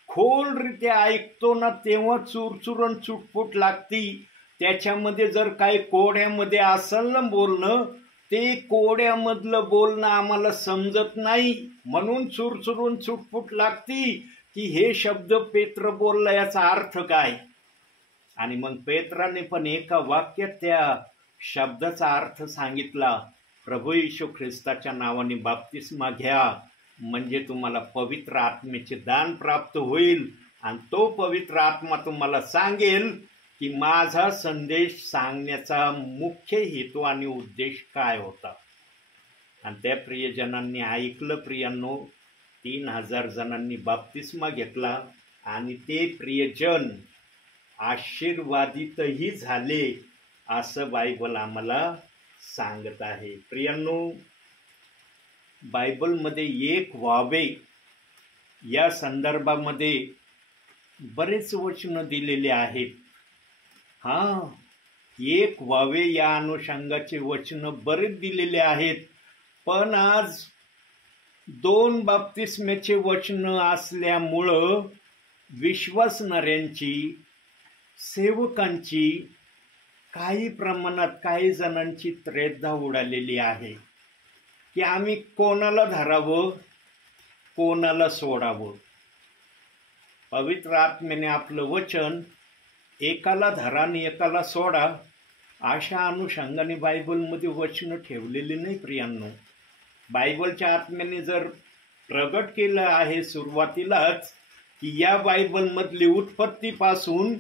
खोलरित्या ऐकतो ना, तेव्हा चुरचुर आणि चुटपुट लागती. त्याच्यामध्ये जर काही कोड्यामध्ये असेल ना बोलणं, ते कोड्यामधलं बोलणं आम्हाला समजत नाही, म्हणून चुरचुरून चुटपुट लागती की हे शब्द पेत्र बोलला याचा अर्थ काय. आणि मग पेत्राने पण एका वाक्यात त्या शब्दाचा अर्थ सांगितला, प्रभू येशू ख्रिस्ताच्या नावाने बाप्तिस्मा घ्या, म्हणजे तुम्हाला पवित्र आत्म्याचे दान प्राप्त होईल. आणि तो पवित्र आत्मा तुम्हाला सांगेल की माझा संदेश सांगण्याचा मुख्य हेतू आणि उद्देश काय होता. आणि त्या प्रियजनांनी ऐकलं. प्रियांनो, 3000 जणांनी बाप्तिस्मा घेतला आणि ते प्रियजन आशीर्वादितही झाले असं बायबल आम्हाला सांगत आहे. प्रियांनो, बायबलमध्ये एक व्हावे या संदर्भामध्ये बरेच वचन दिलेले आहेत. एक व्हावे या अनुषंगाचे वचन बरेच दिलेले आहेत. पण आज 2 बाप्तिस्म्याचे वचन असल्यामुळं विश्वासणाऱ्यांची, सेवकांची काही प्रमाणात काही जणांची त्रेधा उडालेली आहे की आम्ही कोणाला धरावं, कोणाला सोडावं. पवित्र आत्म्याने आपलं वचन एकाला धरा आणि एकाला सोडा अशा अनुषंगाने बायबलमध्ये वचन ठेवलेले नाही. प्रियांनो, बायबलच्या आत्म्याने जर प्रगट केलं आहे सुरुवातीलाच की या बायबलमधली उत्पत्तीपासून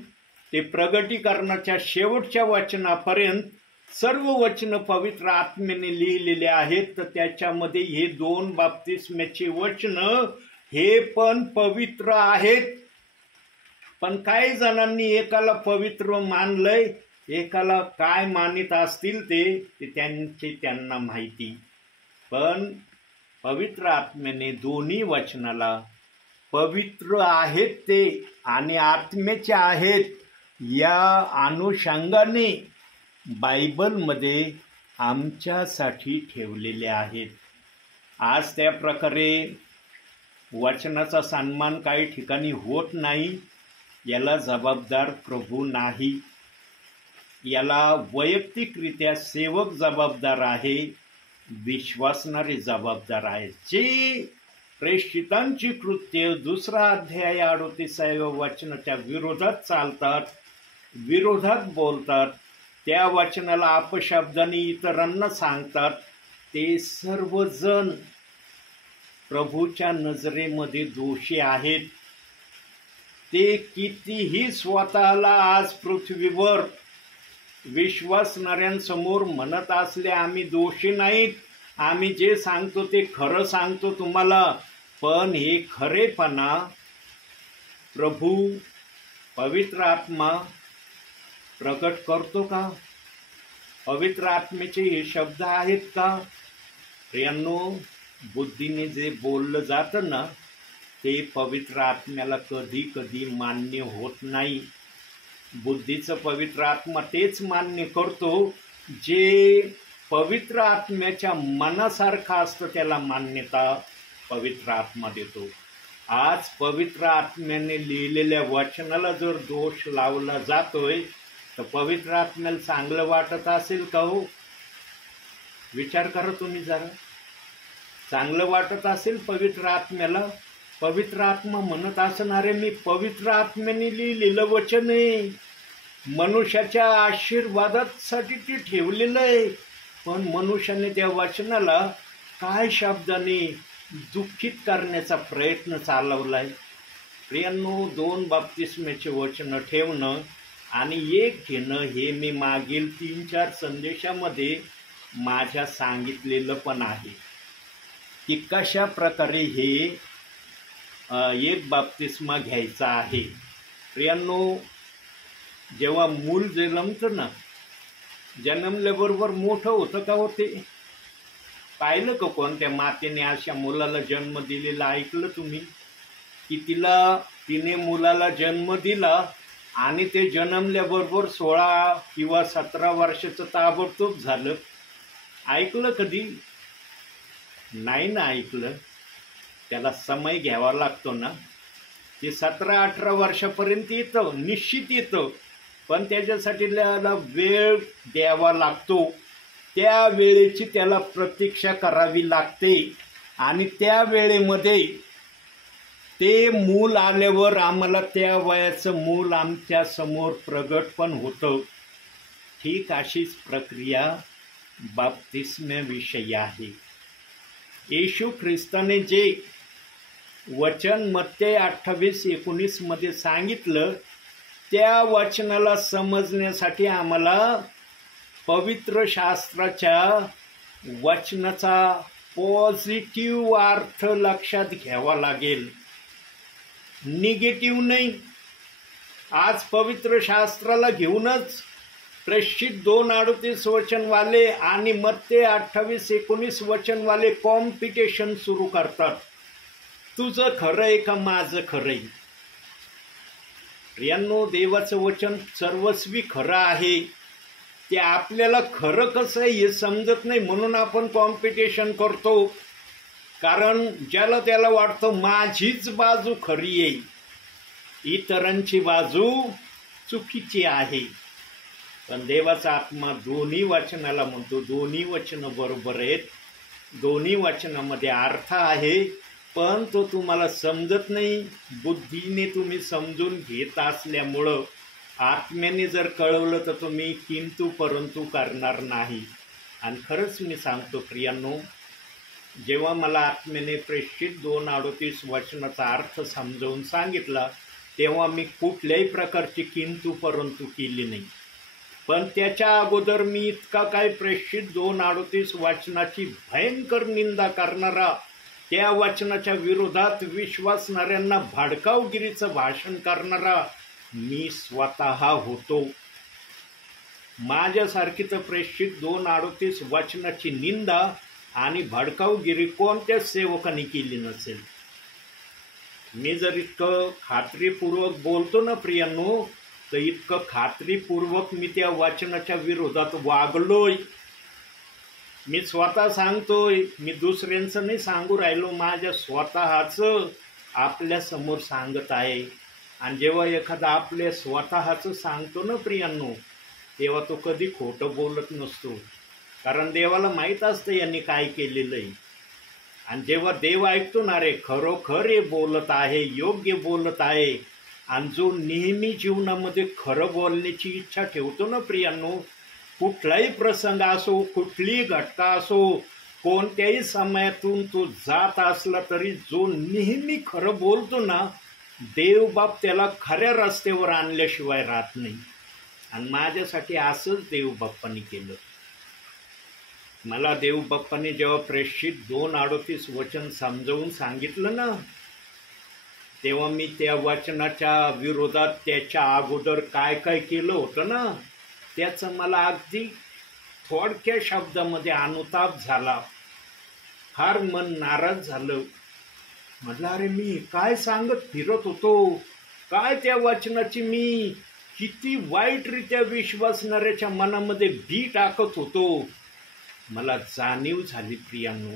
ते प्रगटीकरणाच्या शेवटच्या वचनापर्यंत सर्व वचन पवित्र आत्म्याने लिहिलेले आहेत, तर त्याच्यामध्ये हे 2 बाप्तिस्म्याचे वचन हे पण पवित्र आहेत. पण काही जणांनी एकाला पवित्र मानलंय, एकाला काय मानित असतील ते त्यांना माहिती. पण पवित्र आत्म्याने दोन्ही वचनाला पवित्र आहेत ते आणि आत्म्याचे आहेत या अनुषंगाने बायबलमध्ये आमच्यासाठी ठेवलेले आहेत. आज त्या प्रकारे वचनाचा सन्मान काही ठिकाणी होत नाही. याला जबाबदार प्रभू नाही, याला वैयक्तिकरित्या सेवक जबाबदार आहे, विश्वासणारे जबाबदार आहेत. जे प्रेषितांची कृत्य 2 अध्याय 38व्या वचनाच्या विरोधात चालतात, विरोधात बोलतात, त्या वचनाला अपशब्दाने इतरांना सांगतात, ते सर्वजण प्रभूच्या नजरेमध्ये दोषी आहेत. ते कितीही स्वतःला आज पृथ्वीवर विश्वासणाऱ्यांसमोर म्हणत असले आम्ही दोषी नाहीत, आम्ही जे सांगतो ते खरं सांगतो तुम्हाला, पण हे खरेपणा प्रभू पवित्र आत्मा प्रकट करतो का? पवित्र आत्म्याचे हे शब्द आहेत का? प्रियांनो, बुद्धीने जे बोललं जातं ना ते पवित्र आत्म्याला कधी कधी मान्य होत नाही. बुद्धीचं पवित्र आत्मा तेच मान्य करतो जे पवित्र आत्म्याच्या मनासारखं असतं, त्याला मान्यता पवित्र आत्मा देतो. आज पवित्र आत्म्याने लिहिलेल्या वचनाला जर दोष लावला जातोय तर पवित्र आत्म्याला चांगलं वाटत असेल का हो? विचार करा तुम्ही जरा. चांगलं वाटत असेल पवित्र आत्म्याला? पवित्र आत्मा म्हणत असणारे मी पवित्र आत्म्याने लिहिलेलं वचन आहे, मनुष्याच्या आशीर्वादासाठी ते ठेवलेलं आहे, पण मनुष्याने त्या वचनाला काय शब्दाने दुःखित करण्याचा प्रयत्न चालवलाय. प्रियांनो, 2 बाप्तिस्म्याचे वचन ठेवणं आणि एक घेणं हे मी मागील 3-4 संदेशामध्ये माझ्या सांगितलेलं पण आहे की कशा प्रकारे हे एक बाप्तिस्मा घ्यायचा आहे. प्रियांनो, जेव्हा मूल जन्मतं ना, जन्मल्याबरोबर मोठं होतं का होते? पाहिलं का कोणत्या मातेने अशा मुलाला जन्म दिलेला? ऐकलं तुम्ही की तिने मुलाला जन्म दिला आणि ते जन्मल्याबरोबर 16 किंवा 17 वर्षाचं ताबडतोब झालं? ऐकलं कधी? नाही ना ऐकलं. त्याला समय घ्यावा लागतो ना. ते 17-18 वर्षापर्यंत येतं, निश्चित येतं, पण त्याच्यासाठी त्याला वेळ द्यावा लागतो. त्या वेळेची त्याला प्रतीक्षा करावी लागते आणि त्या वेळेमध्ये ते मूल आल्यावर आम्हाला त्या वयाचं मूल आमच्या समोर प्रगट पण होतं. ठीक अशीच प्रक्रिया बाप्तिस्म्याविषयी आहे. येशू ख्रिस्ताने जे वचन मत्ते 28:19 मध्ये सांगितलं त्या वचनाला समजण्यासाठी आम्हाला पवित्र शास्त्राच्या वचनाचा पॉझिटिव्ह अर्थ लक्षात घ्यावा लागेल, निगेटिव्ह नाही. आज पवित्र शास्त्राला घेऊनच प्रेषित 2:38 वचनवाले आणि मत्ते 28-19 वचनवाले कॉम्पिटिशन सुरू करतात. तुझं खरंय का माझं खरंय? प्रियांनो, देवाचं वचन सर्वस्वी खरं आहे. ते आपल्याला खरं कसं आहे हे समजत नाही, म्हणून आपण कॉम्पिटिशन करतो. कारण ज्याला त्याला वाटतं माझीच बाजू खरी आहे, इतरांची बाजू चुकीची आहे. पण देवाचा आत्मा दोन्ही वचनाला म्हणतो, दोन्ही वचनं बरोबर आहेत, दोन्ही वचनामध्ये अर्थ आहे, पण तो तुम्हाला समजत नाही. बुद्धीने तुम्ही समजून घेत असल्यामुळं आत्म्याने जर कळवलं तर तुम्ही किंतु परंतु करणार नाही. आणि खरंच मी सांगतो प्रियांनो, जेव्हा मला आत्म्याने प्रेषित 2:38 वचनाचा अर्थ समजावून सांगितला तेव्हा मी कुठल्याही प्रकारची किंतु परंतु केली नाही. पण त्याच्या अगोदर मी इतका काय प्रेषित 2:38 वचनाची भयंकर निंदा करणारा, त्या वचनाच्या विरोधात विश्वासणाऱ्यांना भडकावगिरीचं भाषण करणारा मी स्वतः होतो. माझ्यासारखी तर प्रेषित 2:38 वचनाची निंदा आणि भडकावगिरी कोणत्याच सेवकांनी केली नसेल. मी जर इतकं खात्रीपूर्वक बोलतो ना प्रियांनो, तर इतकं खात्रीपूर्वक मी त्या वचनाच्या विरोधात वागलोय. मी स्वतः सांगतोय, मी दुसऱ्यांचं नाही सांगू राहिलो, माझ्या स्वतःचं आपल्या समोर सांगत आहे. आणि जेव्हा एखादा आपल्या स्वतःचं सांगतो ना प्रियांनो, तेव्हा तो कधी खोटं बोलत नसतो. कारण देवाला माहीत असतं यांनी काय केलेलं आहे. आणि जेव्हा देव ऐकतो ना, रे खरोखर हे बोलत आहे, योग्य बोलत आहे, आणि जो नेहमी जीवनामध्ये खरं बोलण्याची इच्छा ठेवतो ना प्रियांनो, कुठलाही प्रसंग असो, कुठलीही घटना असो, कोणत्याही समयातून तो जात असला तरी जो नेहमी खरं बोलतो ना, देवबाप त्याला खऱ्या रस्त्यावर आणल्याशिवाय राहत नाही. आणि माझ्यासाठी असंच देवबाप्पांनी केलं. मला देवबाप्पांनी जेव्हा प्रेषित 2:38 वचन समजावून सांगितलं ना, तेव्हा मी त्या वचनाच्या विरोधात त्याच्या अगोदर काय काय केलं होतं ना, त्याचं मला अगदी थोडक्या शब्दामध्ये अनुताप झाला. फार मन नाराज झालं. म्हटलं अरे मी काय सांगत फिरत होतो, काय त्या वचनाची मी किती वाईटरित्या विश्वासणाऱ्याच्या मनामध्ये बी टाकत होतो. मला जाणीव झाली प्रियांनो.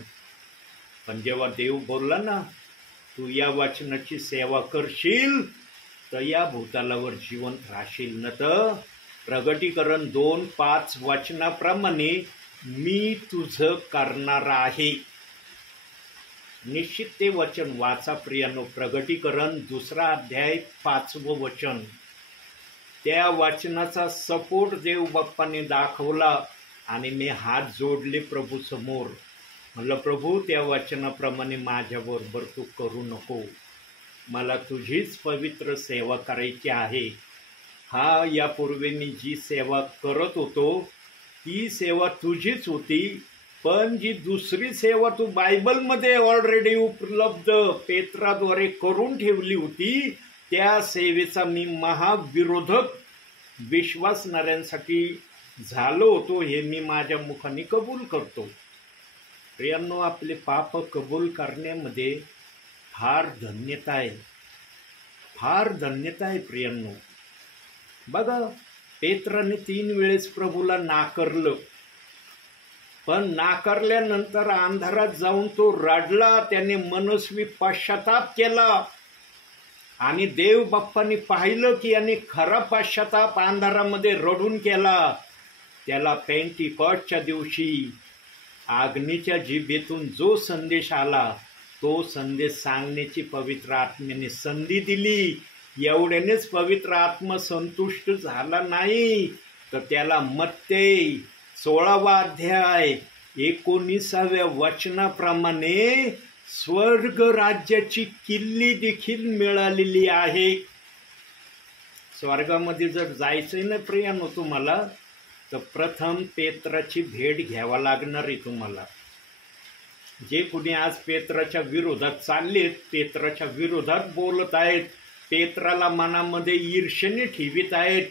पण जेव्हा देव बोलला ना, तू या वचनाची सेवा करशील तर या भूतालावर जिवंत राहशील, न तर प्रगटीकरण 2:5 वचनाप्रमाणे मी तुझं करणार आहे. निश्चित ते वचन वाचा प्रियांनो. प्रगटीकरण 2 अध्याय 5वं वचन. त्या वचनाचा सपोर्ट देव बाप्पाने दाखवला आणि मी हात जोडले प्रभू समोर. म्हणलं प्रभू, त्या वचनाप्रमाणे माझ्याबरोबर तू करू नको, मला तुझीच पवित्र सेवा करायची आहे. हा यापूर्वी मी जी सेवा करत होतो ती सेवा तुझीच होती, पण जी दुसरी सेवा तू बायबलमध्ये ऑलरेडी उपलब्ध पेत्राद्वारे करून ठेवली होती, त्या सेवेचा मी महाविरोधक विश्वासणाऱ्यांसाठी झालो होतो, हे मी माझ्या मुखाने कबूल करतो. प्रियांनो, आपले पाप कबूल करण्यामध्ये फार धन्यता आहे, फार धन्यता आहे प्रियांनो. बघा, पेत्राने 3 वेळेस प्रभूला नाकारलं, पण नाकारल्यानंतर अंधारात जाऊन तो रडला, त्याने मनस्वी पश्चाताप केला. आणि देव बाप्पांनी पाहिलं की याने खरा पश्चाताप अंधारामध्ये रडून केला. त्याला पेंटिकॉस्टच्या दिवशी अग्नीच्या जिभेतून जो संदेश आला, तो संदेश सांगण्याची पवित्र आत्म्याने संधी दिली. एवढ्यानेच पवित्र आत्मा संतुष्ट झाला नाही, तर त्याला मत्ते 16वा अध्याय 19व्या वचनाप्रमाणे स्वर्ग राज्याची किल्ली देखील मिळालेली आहे. स्वर्गामध्ये जर जायचंय ना प्रियांनो तुम्हाला, तर प्रथम पेत्राची भेट घ्यावा लागणार आहे तुम्हाला. जे कुणी आज पेत्राच्या विरोधात चाललेत, पेत्राच्या विरोधात बोलत आहेत, पेत्राला मनामध्ये ईर्ष्येने ठेवीत आहेत,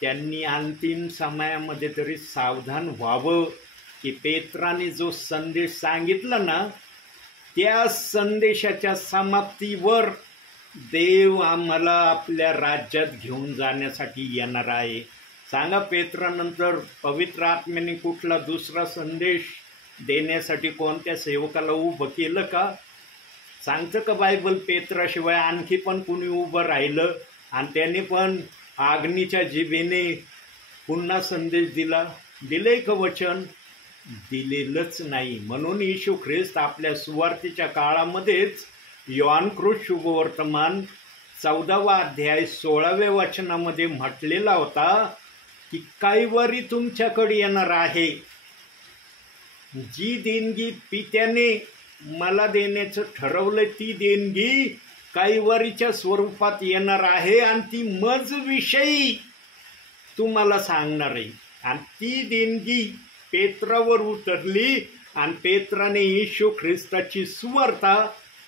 त्यांनी अंतिम समयामध्ये तरी सावधान व्हावं की पेत्राने जो संदेश सांगितला ना, त्या संदेशाच्या समाप्तीवर देव आम्हाला आपल्या राज्यात घेऊन जाण्यासाठी येणार आहे. सांगा, पेत्रानंतर पवित्र आत्म्याने कुठला दुसरा संदेश देण्यासाठी कोणत्या सेवकाला उभं केलं का? सांगतं का बायबल पेत्राशिवाय आणखी पण कुणी उभं राहिलं आणि त्याने पण अग्नीच्या जिभेने पुन्हा संदेश दिला? दिले का वचन? दिलेलंच नाही. म्हणून येशू ख्रिस्त आपल्या सुवार्तेच्या काळामध्येच योहानकृत शुभवर्तमान 14वा अध्याय 16व्या वचनामध्ये म्हटलेला होता की कैवारी तुमच्याकडे येणार आहे, जी देणगी पित्याने मला देण्याचं ठरवलं ती देणगी कैवारीच्या स्वरूपात येणार आहे आणि ती मज विषयी तुम्हाला सांगणार आहे. आणि ती देणगी पेत्रावर उतरली आणि पेत्राने येशू ख्रिस्ताची सुवार्ता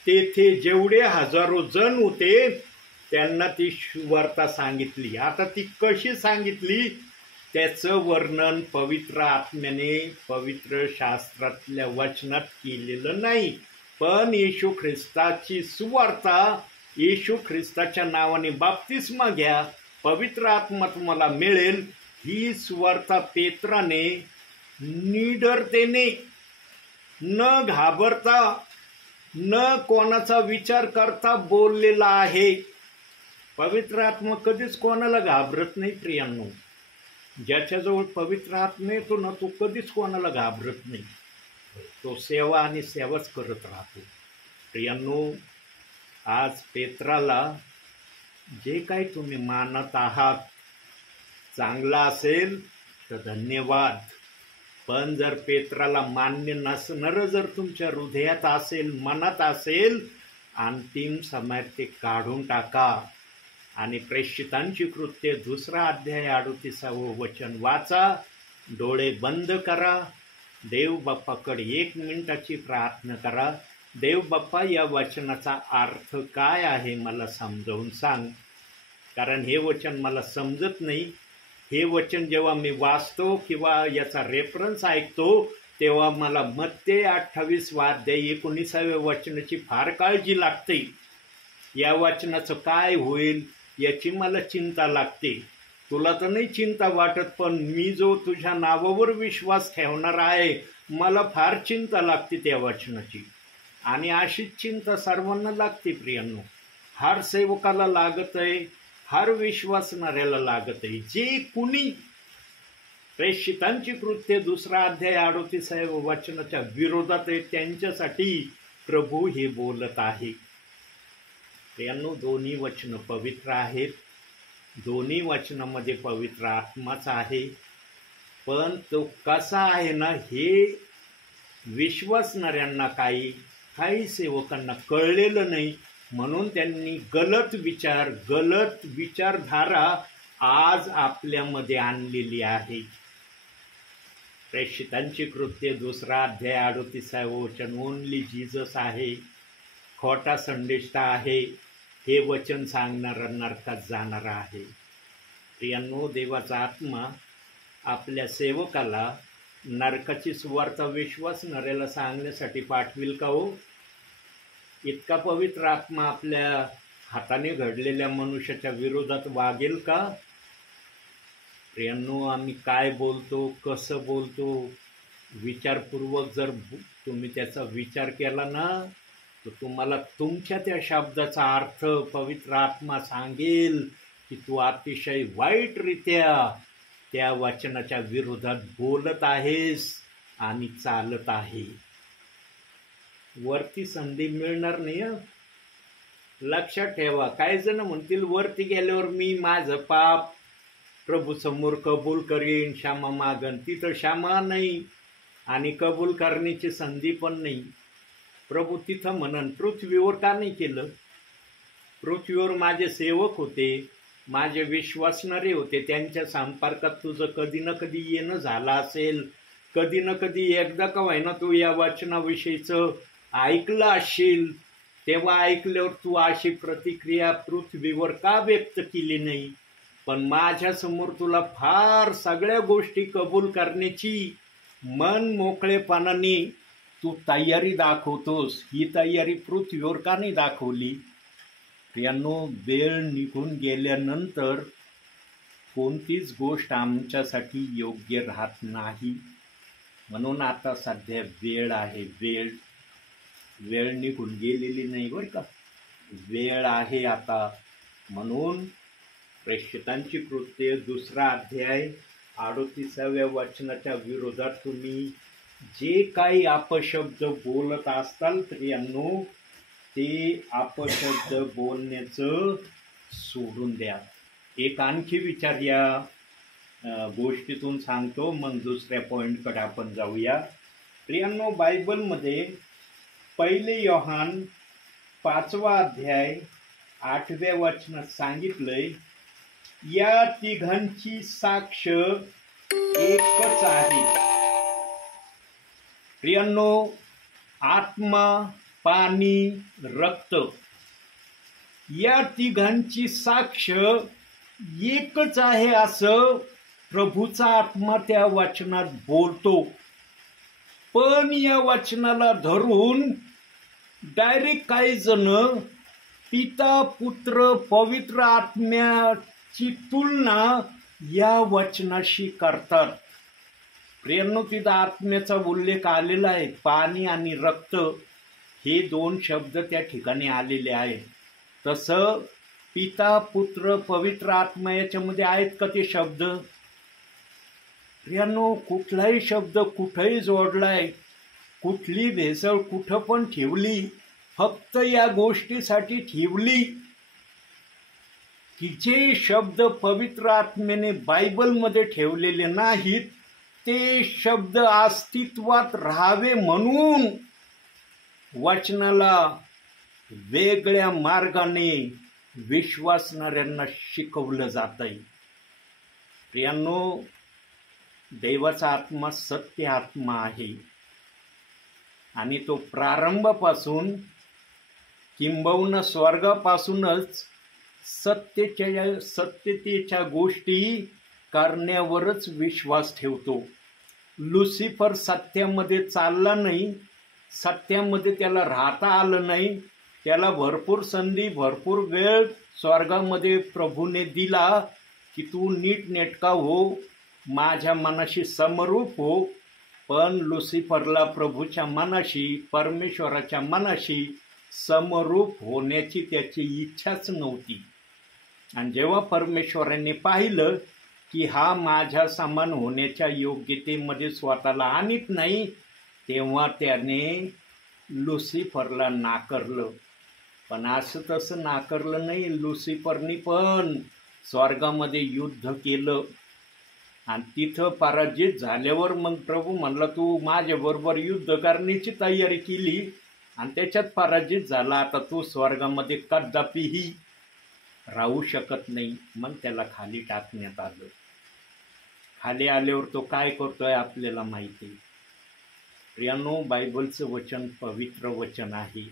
तेथे जेवढे हजारो जण होते त्यांना ती सुवार्ता सांगितली. आता ती कशी सांगितली त्याचं वर्णन पवित्र आत्म्याने पवित्र शास्त्रातल्या वचनात केलेलं नाही. पण येशू ख्रिस्ताची सुवार्ता, येशू ख्रिस्ताच्या नावाने बाप्तिस्मा घ्या, पवित्र आत्मा तुम्हाला मिळेल, ही सुवार्ता पेत्राने निडरतेने, न घाबरता, न कोणाचा विचार करता बोललेला आहे. पवित्र आत्मा कधीच कोणाला घाबरत नाही प्रियांनो. ज्याच्याजवळ पवित्र आत्मा येतो ना, तो कधीच कोणाला घाबरत नाही. तो सेवा आणि सेवाच करत राहतो. प्रियांनो, आज पेत्राला जे काही तुम्ही मानत आहात चांगला असेल तर धन्यवाद. पण जर पेत्राला मान्य नसणारं जर तुमच्या हृदयात असेल, मनात असेल, अंतिम समयात ते काढून टाका आणि प्रेषितांची कृत्ये 2 अध्याय 38वे वचन वाचा, डोळे बंद करा, देव बाप्पाकडे 1 मिनिटाची प्रार्थना करा. देव बाप्पा, या वचनाचा अर्थ काय आहे मला समजावून सांग, कारण हे वचन मला समजत नाही. हे वचन जेव्हा मी वाचतो किंवा याचा रेफरन्स ऐकतो तेव्हा मला मत्ते 28 अध्याय 19व्या वचनाची फार काळजी लागते. या वचनाचं काय होईल याची मला चिंता लागते. तुला तर नाही चिंता वाटत, पण मी जो तुझ्या नावावर विश्वास ठेवणार आहे मला फार चिंता लागते त्या वचनाची. आणि अशीच चिंता सर्वांना लागते प्रियांनो. हर सेवकाला लागत आहे, हर विश्वासणाऱ्याला लागत आहे. जे कुणी प्रेषितांची कृत्ये 2 अध्याय 38व्या वचनाच्या विरोधात आहे त्यांच्यासाठी प्रभू हे बोलत आहे. प्रियांनो, दोन्ही वचनं पवित्र आहेत, दोन्ही वचनामध्ये पवित्र आत्माच आहे. पण तो कसा आहे ना, हे विश्वासणाऱ्यांना काही सेवकांना कळलेलं नाही. म्हणून त्यांनी गलत विचारधारा आज आपल्यामध्ये आणलेली आहे. प्रेषितांची कृत्ये 2 अध्याय 38वे वचन ओनली जीसस आहे, खोटा संदेष्टा आहे, हे वचन सांगणारा नरकात जाणारा आहे. प्रियांनो, देवाचा आत्मा आपल्या सेवकाला नरकाची सुवार्ता विश्वासणाऱ्याला सांगण्यासाठी पाठविल का हो? इतका पवित्र आत्मा आपल्या हाताने घडलेल्या मनुष्याच्या विरोधात वागेल का? प्रियांनो, आम्ही काय बोलतो, कसं बोलतो, विचारपूर्वक जर तुम्ही त्याचा विचार केला ना तर तुम्हाला तुमच्या त्या शब्दाचा अर्थ पवित्र आत्मा सांगेल की तू अतिशय वाईटरित्या त्या वचनाच्या विरोधात बोलत आहेस आणि चालत आहे. वरती संधी मिळणार नाही. लक्षात ठेवा. काही जण म्हणतील वरती गेल्यावर मी माझं पाप प्रभू समोर कबूल करीन, क्षमा मागन. तिथं क्षमा नाही आणि कबूल करण्याची संधी पण नाही. प्रभू तिथं म्हणन पृथ्वीवर का नाही केलं? पृथ्वीवर माझे सेवक होते, माझे विश्वासणारे होते, त्यांच्या संपर्कात तुझं कधी ना कधी येणं झालं असेल, कधी ना कधी एकदा का होईना तू या वचनाविषयीचं ऐकलं असेल, तेव्हा ऐकल्यावर तू अशी प्रतिक्रिया पृथ्वीवर का व्यक्त केली नाही? पण माझ्यासमोर तुला फार सगळ्या गोष्टी कबूल करण्याची मन मोकळेपणाने तू तयारी दाखवतोस. ही तयारी पृथ्वीवर का नाही दाखवली? प्रियांनो, वेळ निघून गेल्यानंतर कोणतीच गोष्ट आमच्यासाठी योग्य राहत नाही. म्हणून आता सध्या वेळ आहे. वेळ निघून गेलेली नाही बरं का, वेळ आहे आता. म्हणून प्रेषितांची कृत्ये 2 अध्याय 38व्या वचनाच्या विरोधात तुम्ही जे काही अपशब्द बोलत असताल प्रियांनो, ते अपशब्द बोलण्याचं सोडून द्या. एक आणखी विचार या गोष्टीतून सांगतो, मग दुसऱ्या पॉईंटकडे आपण जाऊया. प्रियांनो, बायबलमध्ये 1 योहान 5वा अध्याय 8व्या वचनात सांगितलंय, या तिघांची साक्ष एकच आहे. प्रियांनो, आत्मा, पाणी, रक्त, या तिघांची साक्ष एकच आहे असं प्रभूचा आत्मा त्या वचनात बोलतो. पण या वचनाला धरून डायरेक्ट काही जण पिता, पुत्र, पवित्र आत्म्याची तुलना या वचनाशी करतात. प्रियांनो, तिथं आत्म्याचा उल्लेख आलेला आहे. पाणी आणि रक्त हे 2 शब्द त्या ठिकाणी आलेले आहेत. तसं पिता, पुत्र, पवित्र आत्मा याच्यामध्ये आहेत का ते शब्द? प्रियांनो, कुठलाही शब्द कुठेही जोडलाय, कुठली भेसळ कुठं पण ठेवली, फक्त या गोष्टीसाठी ठेवली की जे शब्द पवित्र आत्म्याने बायबलमध्ये ठेवलेले नाहीत ते शब्द अस्तित्वात राहावे म्हणून वचनाला वेगळ्या मार्गाने विश्वासणाऱ्यांना शिकवलं जातंय. प्रियांनो, देवाचा आत्मा सत्य आत्मा आहे आणि तो प्रारंभापासून किंबहुना स्वर्गापासूनच सत्यतेच्या गोष्टी करण्यावरच विश्वास ठेवतो. लुसिफर सत्यामध्ये चालला नाही, सत्यामध्ये त्याला राहता आलं नाही. त्याला भरपूर संधी, भरपूर वेळ स्वर्गामध्ये प्रभूने दिला की तू नीटनेटका हो, माझ्या मनाशी समरूप हो. पण लुसिफरला प्रभूच्या मनाशी, परमेश्वराच्या मनाशी समरूप होण्याची त्याची इच्छाच नव्हती. आणि जेव्हा परमेश्वराने पाहिलं की हा माझ्या समान होण्याच्या योग्यतेमध्ये स्वतःला आणत नाही, तेव्हा त्याने लुसिफरला नाकारलं. पण असं तसं नाकारलं नाही. लुसिफरनी पण स्वर्गामध्ये युद्ध केलं आणि तिथं पराजित झाल्यावर मग प्रभू म्हणला, तू माझ्याबरोबर युद्ध करण्याची तयारी केली आणि त्याच्यात पराजित झाला, आता तू स्वर्गामध्ये कदापिही राहू शकत नाही. मग त्याला खाली टाकण्यात आलं. खाली आल्यावर तो काय करतोय आपल्याला माहिती आहे. प्रियांनो, बायबलचं वचन पवित्र वचन आहे.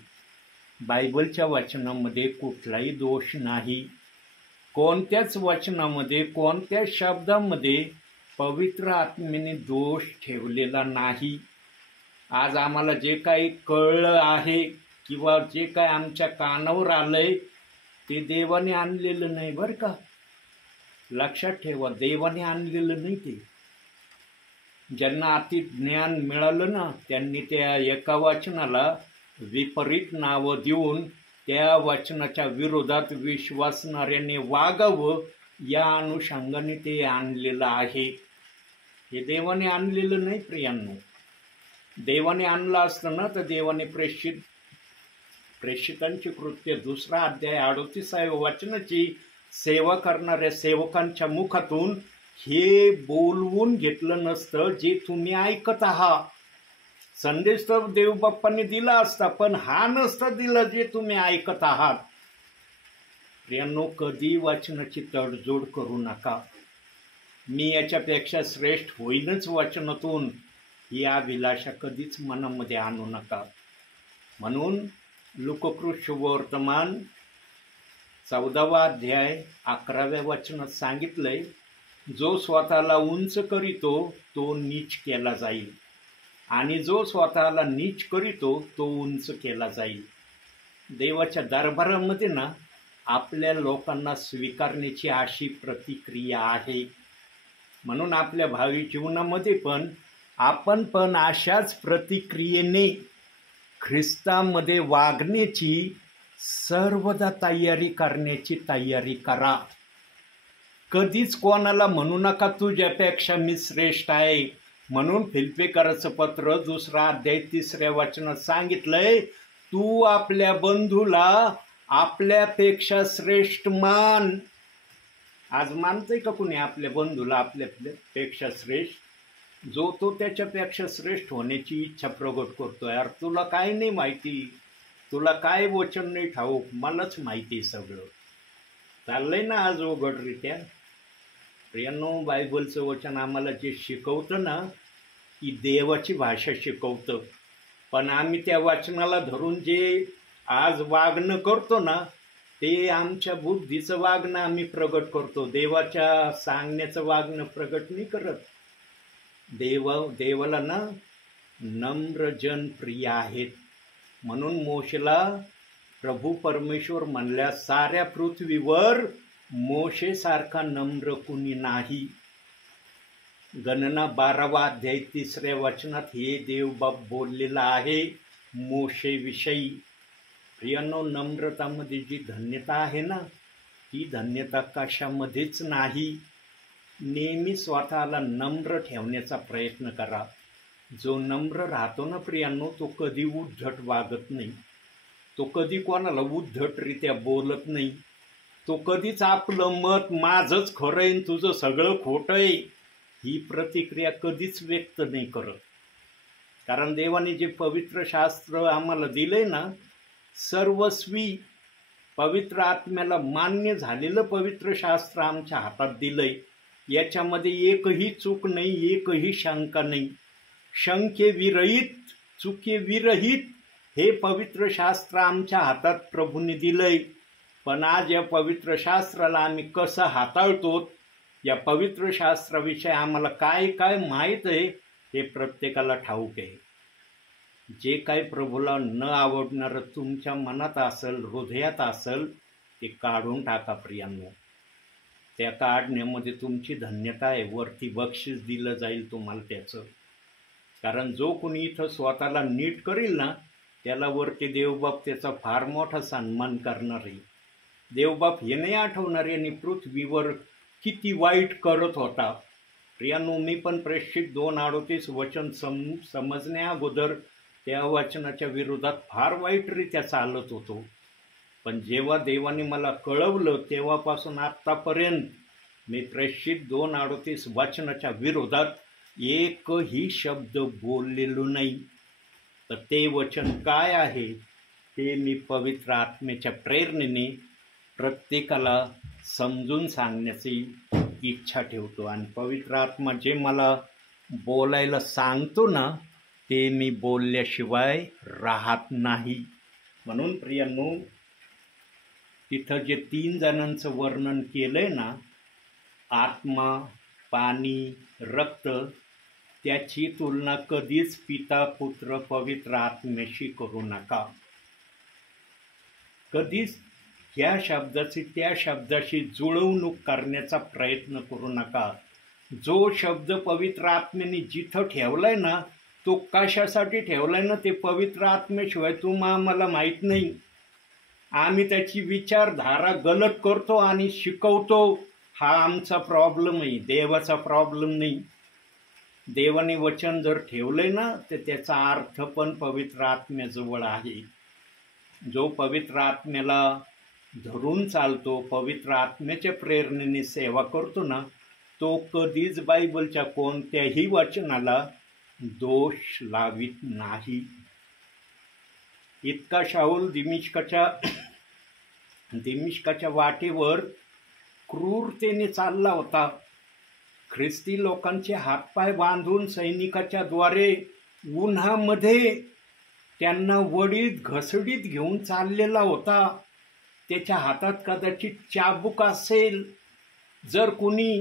बायबलच्या वचनामध्ये कुठलाही दोष नाही. कोणत्याच वचनामध्ये, कोणत्या शब्दामध्ये पवित्र आत्म्याने दोष ठेवलेला नाही. आज आम्हाला जे काही कळलं आहे किंवा जे काही आमच्या कानावर आलंय ते देवाने आणलेलं नाही बरं का. लक्षात ठेवा, देवाने आणलेलं नाही ते. ज्यांना अति ज्ञान मिळालं ना, त्यांनी त्या एका वचनाला विपरीत नावं देऊन त्या वचनाच्या विरोधात विश्वासणाऱ्याने वागावं, या अनुषंगाने ते आणलेलं आहे. हे देवाने आणलेलं नाही प्रियांनो. देवाने आणलं असतं ना तर देवाने प्रेषितांची कृत्य 2 अध्याय 38व्या वचनाची सेवा करणाऱ्या सेवकांच्या मुखातून हे बोलवून घेतलं नसतं जे तुम्ही ऐकत आहात. संदेश तर देवबाप्पांनी दिला असता, पण हा नसता दिला जे तुम्ही ऐकत आहात. प्रियांनो, कधी वचनाची तडजोड करू नका. मी याच्यापेक्षा श्रेष्ठ होईनच वचनातून, ही अभिलाषा कधीच मनामध्ये आणू नका. म्हणून लूककृत शुभवर्तमान 14वा अध्याय 11व्या वचनात सांगितलंय, जो स्वतःला उंच करीतो तो नीच केला जाईल आणि जो स्वतःला नीच करीतो तो उंच केला जाईल. देवाच्या दरबारामध्ये ना आपल्या लोकांना स्वीकारण्याची अशी प्रतिक्रिया आहे. म्हणून आपल्या भावी जीवनामध्ये पण आपण पण अशाच प्रतिक्रियेने ख्रिस्तामध्ये वागण्याची सर्वदा तयारी करण्याची तयारी करा. कधीच कोणाला म्हणू नका तुझ्यापेक्षा मी श्रेष्ठ आहे. म्हणून फिलिप्पियराचं पत्र 2 अध्याय 3 वचनात सांगितलंय, तू आपल्या बंधूला आपल्यापेक्षा श्रेष्ठ मान. आज मानतंय का कुणी आपल्या बंधूला आपल्यापेक्षा श्रेष्ठ? जो तो त्याच्यापेक्षा श्रेष्ठ होण्याची इच्छा प्रगट करतोय. यार तुला काय नाही माहिती, तुला काय वचन नाही ठाऊक, मलाच माहिती सगळं. चाललंय ना आज उघडरित्या. प्रियांनो, बायबलचं वचन आम्हाला जे शिकवतं ना, की देवाची भाषा शिकवतं. पण आम्ही त्या वचनाला धरून जे आज वागणं करतो ना, ते आमच्या बुद्धीचं वागणं आम्ही प्रगट करतो. देवाच्या सांगण्याचं वागणं प्रगट नाही करत. देवाला ना नम्र जन प्रिय आहेत. म्हणून मोशेला प्रभू परमेश्वर म्हणल्या, साऱ्या पृथ्वीवर मोशेसारखा नम्र कुणी नाही. गणना 12वा अध्याय 3 वचनात हे देवबाप बोललेलं आहे मोशेविषयी. प्रियांनो, नम्रतामध्ये जी धन्यता आहे ना, ती धन्यता कशामध्येच नाही. नेहमी स्वतःला नम्र ठेवण्याचा प्रयत्न करा. जो नम्र राहतो ना प्रियांनो, तो कधी उद्धट वागत नाही. तो कधी कोणाला उद्धटरित्या बोलत नाही. तो कधीच आपलं मत माझंच खरं आहे तुझं सगळं खोटं आहे ही प्रतिक्रिया कधीच व्यक्त नाही करत. कारण देवाने जे पवित्र शास्त्र आम्हाला दिलंय ना, सर्वस्वी पवित्र आत्म्याला मान्य झालेलं पवित्र शास्त्र आमच्या हातात दिलंय. याच्यामध्ये एकही चूक नाही, एकही शंका नाही. शंकेविरहित, चुकीविरहित हे पवित्र शास्त्र आमच्या हातात प्रभूने दिलंय. पण आज या पवित्र शास्त्राला आम्ही कसं हाताळतो, या पवित्र शास्त्राविषयी आम्हाला काय काय माहीत आहे हे प्रत्येकाला ठाऊक आहे. जे काही प्रभूला न आवडणारं तुमच्या मनात असेल, हृदयात असेल, ते काढून टाका प्रियांनो. त्या काढण्यामध्ये तुमची धन्यता आहे. वरती बक्षीस दिलं जाईल तुम्हाला त्याचं. कारण जो कोणी इथं स्वतःला नीट करील ना, त्याला वरती देवबाप त्याचा फार मोठा सन्मान करणार आहे. देवबाप हे नाही आठवणार यांनी पृथ्वीवर किती वाईट करत होता. प्रियांनो, मी पण प्रेषित 2:38 वचन समजण्या अगोदर त्या वचनाच्या विरोधात फार वाईटरित्या चालत होतो. पण जेव्हा देवाने मला कळवलं तेव्हापासून आत्तापर्यंत मी प्रेषित 2:38 वचनाच्या विरोधात एकही शब्द बोललेलो नाही. तर ते वचन काय आहे ते मी पवित्र आत्म्याच्या प्रेरणेने प्रत्येकाला समजून सांगण्याची इच्छा ठेवतो. आणि पवित्र आत्मा जे मला बोलायला सांगतो ना, ते मी बोलल्याशिवाय राहत नाही. म्हणून प्रियांनो, तिथं जे 3 जणांचं वर्णन केलंय ना, आत्मा, पाणी, रक्त, त्याची तुलना कधीच पिता, पुत्र, पवित्र आत्म्याशी करू नका. कधीच या शब्दाची त्या शब्दाशी जुळवणूक करण्याचा प्रयत्न करू नका. जो शब्द पवित्र आत्म्याने जिथं ठेवलाय ना, तो कशासाठी ठेवलाय ना, ते पवित्र आत्म्याशिवाय आम्हाला माहीत नाही. आम्ही त्याची विचारधारा गलत करतो आणि शिकवतो. हा आमचा प्रॉब्लेम आहे, देवाचा प्रॉब्लेम नाही. देवाने वचन जर ठेवलंय ना, तर त्याचा अर्थ पण पवित्र आत्म्याजवळ आहे. जो पवित्र आत्म्याला धरून चालतो, पवित्र आत्म्याच्या प्रेरणेने सेवा करतो ना, तो कधीच बायबलच्या कोणत्याही वचनाला दोष लावित नाही. इतका शाऊल दिमिश्काच्या वाटेवर क्रूरतेने चालला होता. ख्रिस्ती लोकांचे हातपाय बांधून सैनिकाच्या द्वारे उन्हामध्ये त्यांना वडीत घसडीत घेऊन चाललेला होता. त्याच्या हातात कदाचित चाबूक असेल. जर कोणी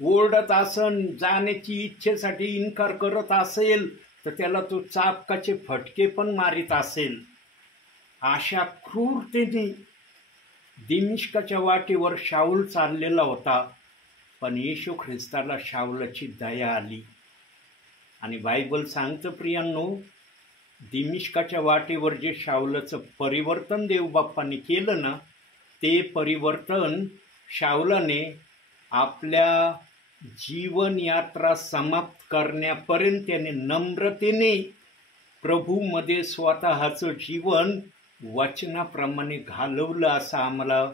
ओरडत असन, जाण्याची इच्छेसाठी इन्कार करत असेल, तर त्याला तो चाबकाचे फटके पण मारित असेल. अशा क्रूरतेने दिमिश्काच्या वाटेवर शाऊल चाललेला होता. पण येशू ख्रिस्ताला शाऊलाची दया आली. आणि बायबल सांगतं प्रियांनो, दिमिश्काच्या वाटेवर जे शाऊलाचं परिवर्तन देवबाप्पाने केलं ना, ते परिवर्तन शाऊलाने आपल्या जीवन यात्रा समाप्त करण्यापर्यंत त्याने नम्रतेने प्रभूमध्ये स्वतःचं जीवन वचनाप्रमाणे घालवलं. असं आम्हाला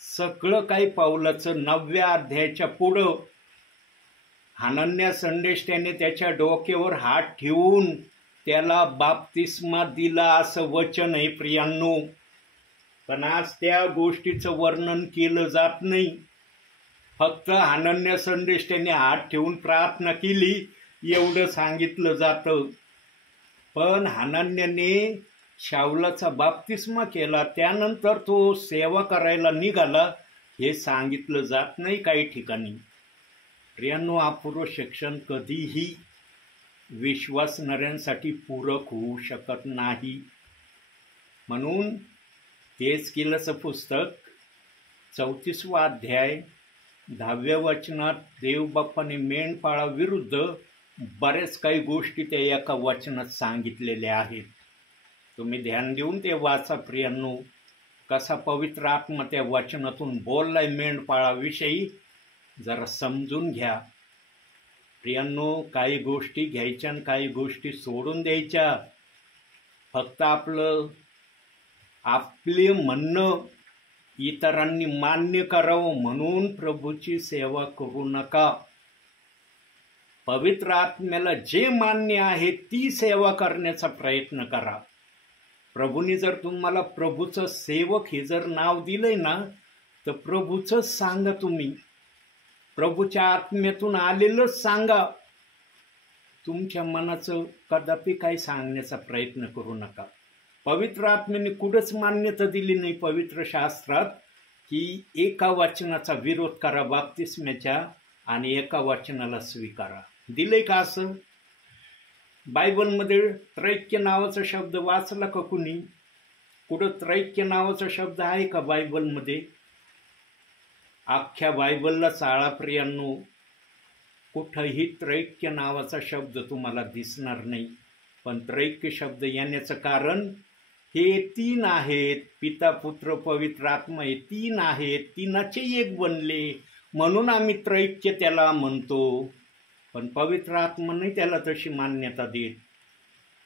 सगळं काही पाऊलाचं 9व्या अध्यायाच्या पुढं हनन्या संदेश त्याने त्याच्या डोक्यावर हात ठेवून त्याला बाप्तिस्मा दिला असं वचन आहे प्रियांनो. पण आज त्या गोष्टीचं वर्णन केलं जात नाही. फक्त हनन्या संदेश त्याने हात ठेवून प्रार्थना केली एवढं सांगितलं जातं. पण हनन्याने शाऊलाचा बाप्तिस्मा केला, त्यानंतर तो सेवा करायला निघाला हे सांगितलं जात नाही काही ठिकाणी. प्रियांनो, अपूर्व शिक्षण कधीही विश्वासणाऱ्यांसाठी पूरक होऊ शकत नाही. म्हणून एहेजकेलाचं पुस्तक 34वा अध्याय 10व्या वचनात देवबाप्पाने मेंढपाळाविरुद्ध बऱ्याच काही गोष्टी त्या एका वचनात सांगितलेल्या आहेत. तुम्ही ध्यान देऊन ते वाचा प्रियांनो. कसा पवित्र आत्मा त्या वचनातून बोललाय मेंढपाळाविषयी जरा समजून घ्या प्रियांनो. काही गोष्टी घ्यायच्या आणि काही गोष्टी सोडून द्यायच्या. फक्त आपले म्हणणं इतरांनी मान्य करावं म्हणून प्रभूची सेवा करू नका. पवित्र आत्म्याला जे मान्य आहे ती सेवा करण्याचा प्रयत्न करा. प्रभूने जर तुम्हाला प्रभूचं सेवक हे जर नाव दिलंय ना, तर प्रभूचंच सांगा. तुम्ही प्रभूच्या आत्म्यातून आलेलंच सांगा. तुमच्या मनाचं कदापि काही सांगण्याचा प्रयत्न करू नका. पवित्र आत्म्याने कुठंच मान्यता दिली नाही पवित्र शास्त्रात की एका वचनाचा विरोध करा बाप्तिस्म्याच्या आणि एका वचनाला स्वीकारा. दिलंय का असं? बायबलमध्ये त्रैक्य नावाचा शब्द वाचला का कुणी? कुठं त्रैक्य नावाचा शब्द आहे का बायबलमध्ये? अख्ख्या बायबलला चाळा प्रियांनो, कुठंही त्रैक्य नावाचा शब्द तुम्हाला दिसणार नाही. पण त्रैक्य शब्द येण्याचं कारण हे 3 आहेत, पिता पुत्र पवित्र आत्मा, हे 3 आहेत, तीनाचे एक बनले म्हणून आम्ही त्रैक्य त्याला म्हणतो. पण पवित्र आत्मा नाही त्याला तशी मान्यता देत.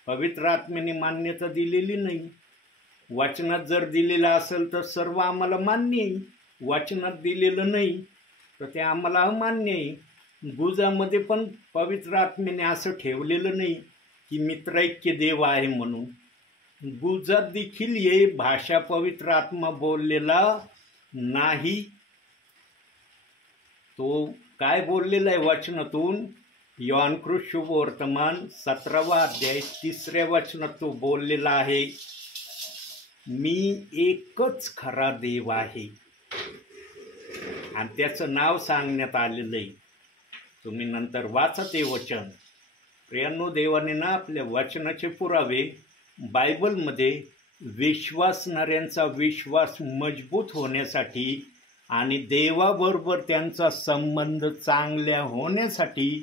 पवित्र आत्म्याने मान्यता दिलेली नाही. वचनात जर दिलेलं असेल तर सर्व आम्हाला मान्य आहे. वचनात दिलेलं नाही तर ते आम्हाला अमान्य आहे. गुजामध्ये पण पवित्र आत्म्याने असं ठेवलेलं नाही की मी त्रैक्य देव आहे म्हणून. गुजात देखील ये भाषा पवित्र आत्मा बोललेला नाही. तो काय बोललेला आहे वचनातून? योहानकृत शुभवर्तमान 17वा अध्याय 3ऱ्या वचनात तो बोललेला आहे, मी एकच खरा देव आहे. आणि त्याचं नाव सांगण्यात आलेलं आहे. तुम्ही नंतर वाचा ते वचन. प्रियांनो, देवाने ना आपल्या वचनाचे पुरावे बायबलमध्ये विश्वासणाऱ्यांचा विश्वास मजबूत होण्यासाठी आणि देवाबरोबर त्यांचा संबंध चांगल्या होण्यासाठी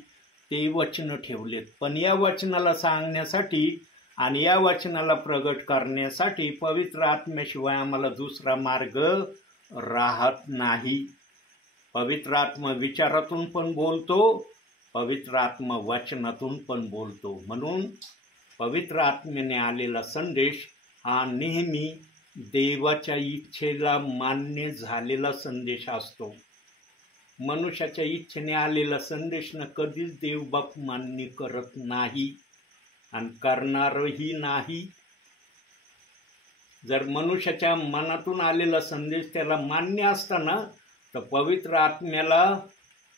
ते वचन ठेवलेत. पण या वचनाला सांगण्यासाठी आणि या वचनाला प्रगट करण्यासाठी पवित्र आत्म्याशिवाय आम्हाला दुसरा मार्ग राहत नाही. पवित्र आत्मा विचारातून पण बोलतो, पवित्र आत्मा वचनातून पण बोलतो. म्हणून पवित्र आत्म्याने आलेला संदेश हा नेहमी देवाच्या इच्छेला मान्य झालेला संदेश असतो. मनुष्याच्या इच्छेने आलेला संदेश न कधीच देवबाप मान्य करत नाही आणि करणारही नाही. जर मनुष्याच्या मनातून आलेला संदेश त्याला मान्य असताना तर पवित्र आत्म्याला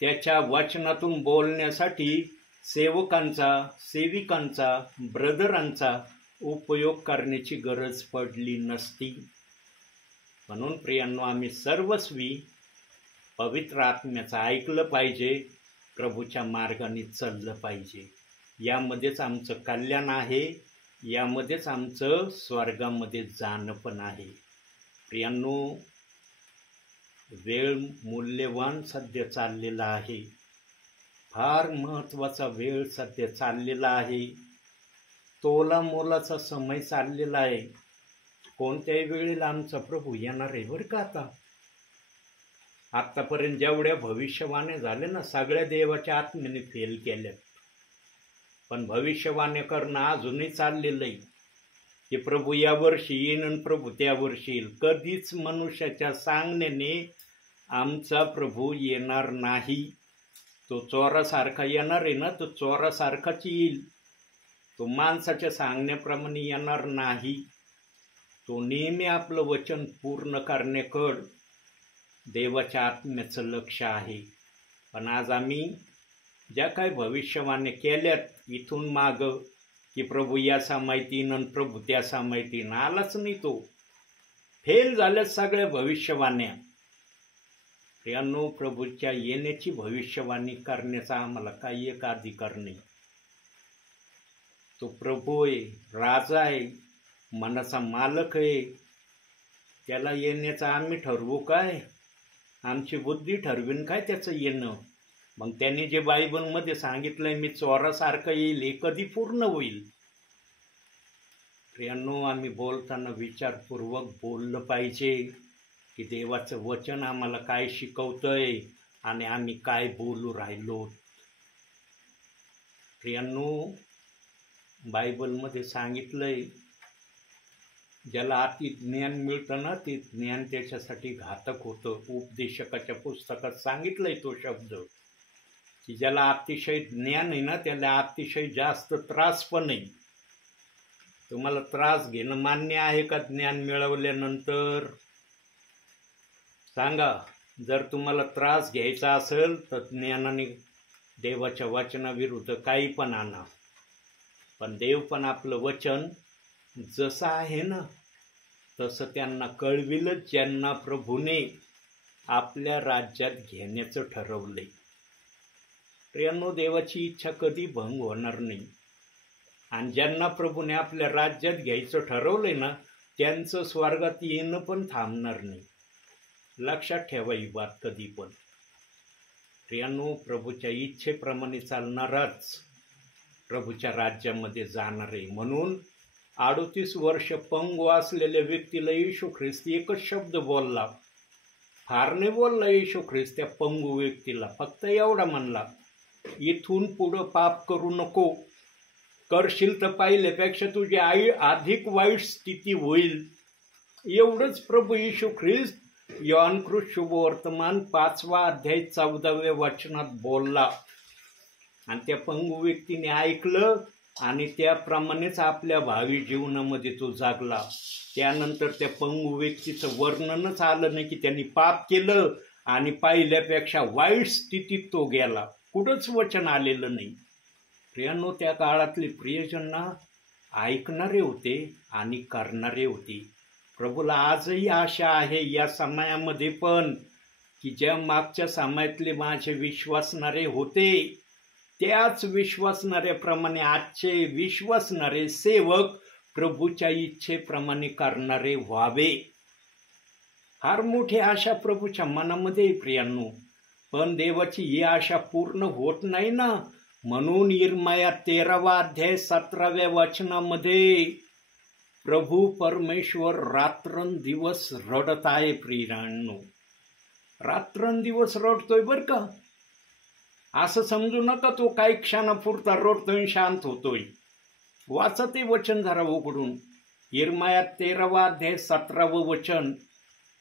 त्याच्या वचनातून बोलण्यासाठी सेवकांचा, सेविकांचा, ब्रदरांचा उपयोग करण्याची गरज पडली नसती. म्हणून प्रियांनो, आम्ही सर्वस्वी पवित्र आत्म्याचं ऐकलं पाहिजे, प्रभूच्या मार्गाने चाललं पाहिजे. यामध्येच आमचं कल्याण आहे, यामध्येच आमचं स्वर्गामध्ये जाणं पण आहे. प्रियांनो, वेळ मूल्यवान सध्या चाललेला आहे, फार महत्त्वाचा वेळ सध्या चाललेला आहे, तोला मोलाचा समय चाललेला आहे. कोणत्याही वेळेला आमचा प्रभू येणार आहे बरं का. आत्तापर्यंत जेवढ्या भविष्यवाण्या झाल्या ना, सगळ्या देवाच्या आत्म्याने फेल केल्या. पण भविष्यवाण्या करणं अजूनही चाललेलं आहे की प्रभू या वर्षी येईन आणि प्रभू त्या वर्षी येईल. कधीच मनुष्याच्या सांगण्याने आमचा प्रभू येणार नाही. तो चोरासारखा येणार आहे ना, तो चोरासारखाच येईल. तो माणसाच्या सांगण्याप्रमाणे येणार नाही. तो नेहमी आपलं वचन पूर्ण करण्याकडं देवाच्या आत्म्याचं लक्ष आहे. पण आज आम्ही ज्या काही भविष्यवाण्या केल्यात इथून मागं की प्रभू याचा माहितीन आणि प्रभू त्याचा माहितीन, आलाच नाही तो. फेल झाल्यात सगळ्या भविष्यवाण्या. प्रियांनो, प्रभूच्या येण्याची भविष्यवाणी करण्याचा आम्हाला काही एक अधिकार नाही. तो प्रभू आहे, राजा आहे, मनाचा मालक आहे. त्याला येण्याचं आम्ही ठरवू काय? आमची बुद्धी ठरवीन काय त्याचं येणं? मग त्यांनी जे बायबलमध्ये सांगितलंय, मी चोरासारखं येईल, हे कधी पूर्ण होईल? प्रियांनो, आम्ही बोलताना विचारपूर्वक बोललं पाहिजे की देवाचं वचन आम्हाला काय शिकवतंय आणि आम्ही काय बोलू राहिलो. प्रियांनो, बायबलमध्ये सांगितलंय, ज्याला अति ज्ञान मिळतं ना, ते ज्ञान त्याच्यासाठी घातक होतं. उपदेशकाच्या पुस्तकात सांगितलंय तो शब्द की ज्याला अतिशय ज्ञान आहे ना, त्याला अतिशय जास्त त्रास पण आहे. तुम्हाला त्रास घेणं मान्य आहे का ज्ञान मिळवल्यानंतर? सांगा. जर तुम्हाला त्रास घ्यायचा असेल तर ज्ञानाने देवाच्या वचनाविरुद्ध काही पण आणा. पण देव पण आपलं वचन जसं आहे ना तसं त्यांना कळविलंच, ज्यांना प्रभूने आपल्या राज्यात घेण्याचं ठरवलंय. प्रियांनो, देवाची इच्छा कधी भंग होणार नाही. आणि ज्यांना प्रभूने आपल्या राज्यात घ्यायचं ठरवलंय ना, त्यांचं स्वर्गात येणं पण थांबणार नाही. लक्षात ठेवा ही बात कधी पण. प्रियांनो, प्रभूच्या इच्छेप्रमाणे चालणाराच प्रभूच्या राज्यामध्ये जाणार आहे. म्हणून 38 वर्ष पंगू असलेल्या व्यक्तीला येशू ख्रिस्त एकच शब्द बोलला, फार नाही बोलला येशू ख्रिस्त त्या पंगू व्यक्तीला. फक्त एवढा म्हणला, इथून पुढं पाप करू नको. करशील तर पाहिल्यापेक्षा तुझी अधिक वाईट स्थिती होईल. एवढंच प्रभू येशू ख्रिस्त योहान कृत शुभवर्तमान 5वा अध्याय 14व्या वचनात बोलला. आणि त्या पंगू व्यक्तीने ऐकलं आणि त्याप्रमाणेच आपल्या भावी जीवनामध्ये तो जागला. त्यानंतर त्या पंगू व्यक्तीचं वर्णनच आलं नाही की त्यांनी पाप केलं आणि पाहिल्यापेक्षा वाईट स्थितीत तो गेला. कुठंच वचन आलेलं नाही. प्रियांनो, त्या काळातले प्रियजन ऐकणारे होते आणि करणारे होते. प्रभूला आजही आशा आहे या समयामध्ये पण की ज्या मागच्या समयातले माझे विश्वासणारे होते, त्याच विश्वासणाऱ्याप्रमाणे आजचे विश्वासणारे सेवक प्रभूच्या इच्छेप्रमाणे करणारे व्हावे. फार मोठी आशा प्रभूच्या मनामध्ये प्रियांनो. पण देवाची ही आशा पूर्ण होत नाही ना. म्हणून यिर्मया 13वा अध्याय 17व्या वचनामध्ये प्रभू परमेश्वर रात्रंदिवस रडत आहे. प्रियांनो, रात्रंदिवस रडतोय बरं का. असं समजू नका तो काही क्षणापुरता रडतोय शांत होतोय. वाचा ते वचन जरा उघडून. यिर्मया 13वा अध्याय 17वं वचन.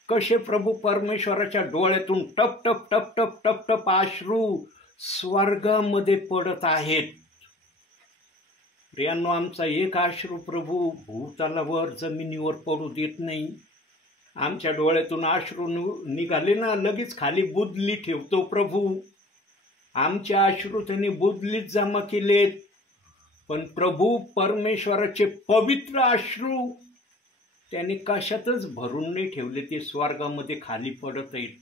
कसे प्रभू परमेश्वराच्या डोळ्यातून टप टप टप टप टप टप अश्रू स्वर्गामध्ये पडत आहेत. प्रियांनो, आमचा एक अश्रू प्रभू भूतलावर जमिनीवर पडू देत नाही. आमच्या डोळ्यातून अश्रू निघाले ना, लगेच खाली बुदली ठेवतो प्रभू. आमचे अश्रू त्यांनी बुदलीत जमा केलेत. पण प्रभू परमेश्वराचे पवित्र अश्रू त्याने कशातच भरून नाही ठेवले, ते स्वर्गामध्ये खाली पडत आहेत.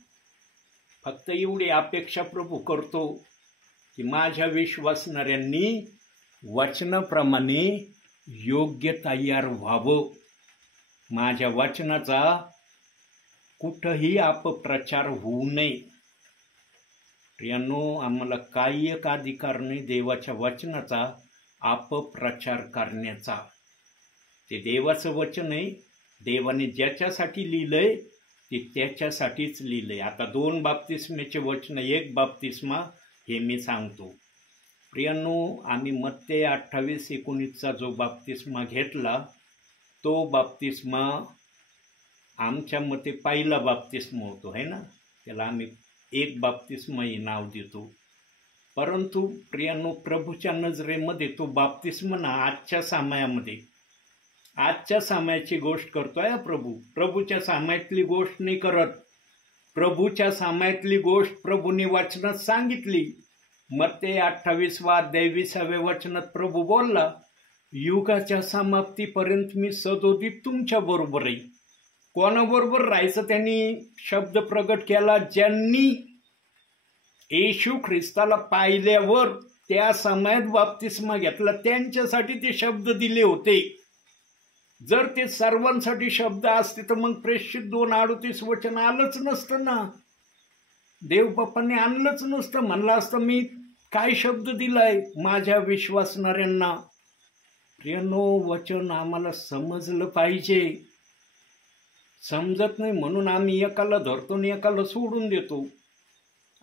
फक्त एवढी अपेक्षा प्रभू करतो की माझ्या विश्वासणाऱ्यांनी वचनाप्रमाणे योग्य तयार व्हावं. माझ्या वचनाचा कुठंही अपप्रचार होऊ नये. प्रियांनो, आम्हाला काही एक अधिकार नाही देवाच्या वचनाचा अपप्रचार करण्याचा. ते देवाचं वचन आहे. देवाने ज्याच्यासाठी लिहिलंय ते त्याच्यासाठीच लिहिलंय. आता 2 बाप्तिस्मेचे वचन, 1 बाप्तिस्मा हे मी सांगतो. प्रियांनो, आम्ही मत्ते 28:19 जो बाप्तिस्मा घेतला तो बाप्तिस्मा आमच्या मते पहिला बाप्तिस्मा होतो, है ना. त्याला आम्ही 1 बाप्तिस्मा हे नाव देतो. परंतु प्रियांनो, प्रभूच्या नजरेमध्ये तो बाप्तिस्मा ना आजच्या सामायाची गोष्ट करतोय प्रभू. प्रभूच्या सामायातली गोष्ट नाही करत. प्रभूच्या सामायातली गोष्ट प्रभूने वचनात सांगितली. मत्ते 28:20 वचनात प्रभू बोलला, युगाच्या समाप्तीपर्यंत मी सदोदित तुमच्या बरोबर आहे. कोणाबरोबर राहायचं त्यांनी शब्द प्रगट केला. ज्यांनी येशू ख्रिस्ताला पाहिल्यावर त्या समयात बाप्तिस्मा घेतला त्यांच्यासाठी ते शब्द दिले होते. जर ते सर्वांसाठी शब्द असते तर मग प्रेषित 2:38 वचन आलंच नसतं ना. देवबापांनी आणलंच नसतं. म्हणलं असतं मी काय शब्द दिलाय माझ्या विश्वासणाऱ्यांना. प्रियांनो, वचन आम्हाला समजलं पाहिजे. समजत नाही म्हणून आम्ही एकाला धरतो आणि एकाला सोडून देतो.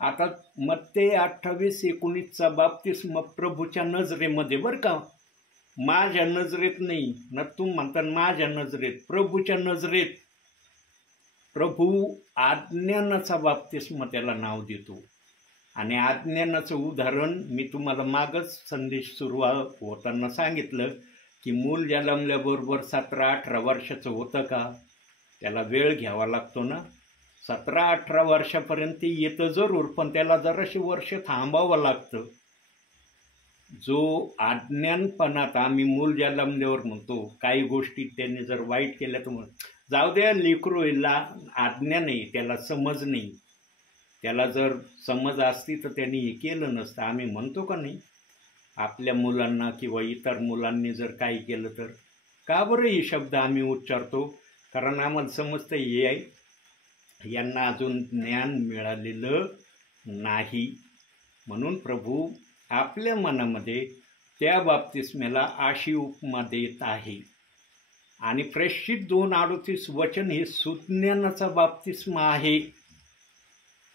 आता मत्ते 28:19 बाप्तिस्मा प्रभूच्या नजरेमध्ये, बरं का, माझ्या नजरेत नाही ना. तुम्ही म्हणता माझ्या नजरेत, प्रभूच्या नजरेत. प्रभू आज्ञानाचा बाप्तिस्मा त्याला नाव देतो. आणि आज्ञानाचं उदाहरण मी तुम्हाला मागच संदेश सुरू होताना सांगितलं की मूल जन्मल्याबरोबर 17-18 वर्षाचं होतं का, त्याला वेळ घ्यावा लागतो ना. 17-18 वर्षापर्यंत येतं जरूर, पण त्याला जराशी वर्ष थांबावं लागतं. जो अज्ञानपणात आम्ही मूल जन्मल्यावर म्हणतो काही गोष्टी त्यांनी जर वाईट केल्या तर जाऊ द्या, लेकरू आज्ञा नाही, त्याला समज नाही. त्याला जर समज असती तर त्यांनी हे केलं नसतं. आम्ही म्हणतो का नाही आपल्या मुलांना किंवा इतर मुलांनी जर काही केलं तर. का बरं हे शब्द आम्ही उच्चारतो? कारण आम्हाला समजतं हे आहे, यांना अजून ज्ञान मिळालेलं नाही. म्हणून प्रभू आपल्या मनामध्ये त्या बाप्तिस्म्याला अशी उपमा देत आहे. आणि प्रेषित 2:38 वचन हे सुज्ञानाचा बाप्तिस्मा आहे.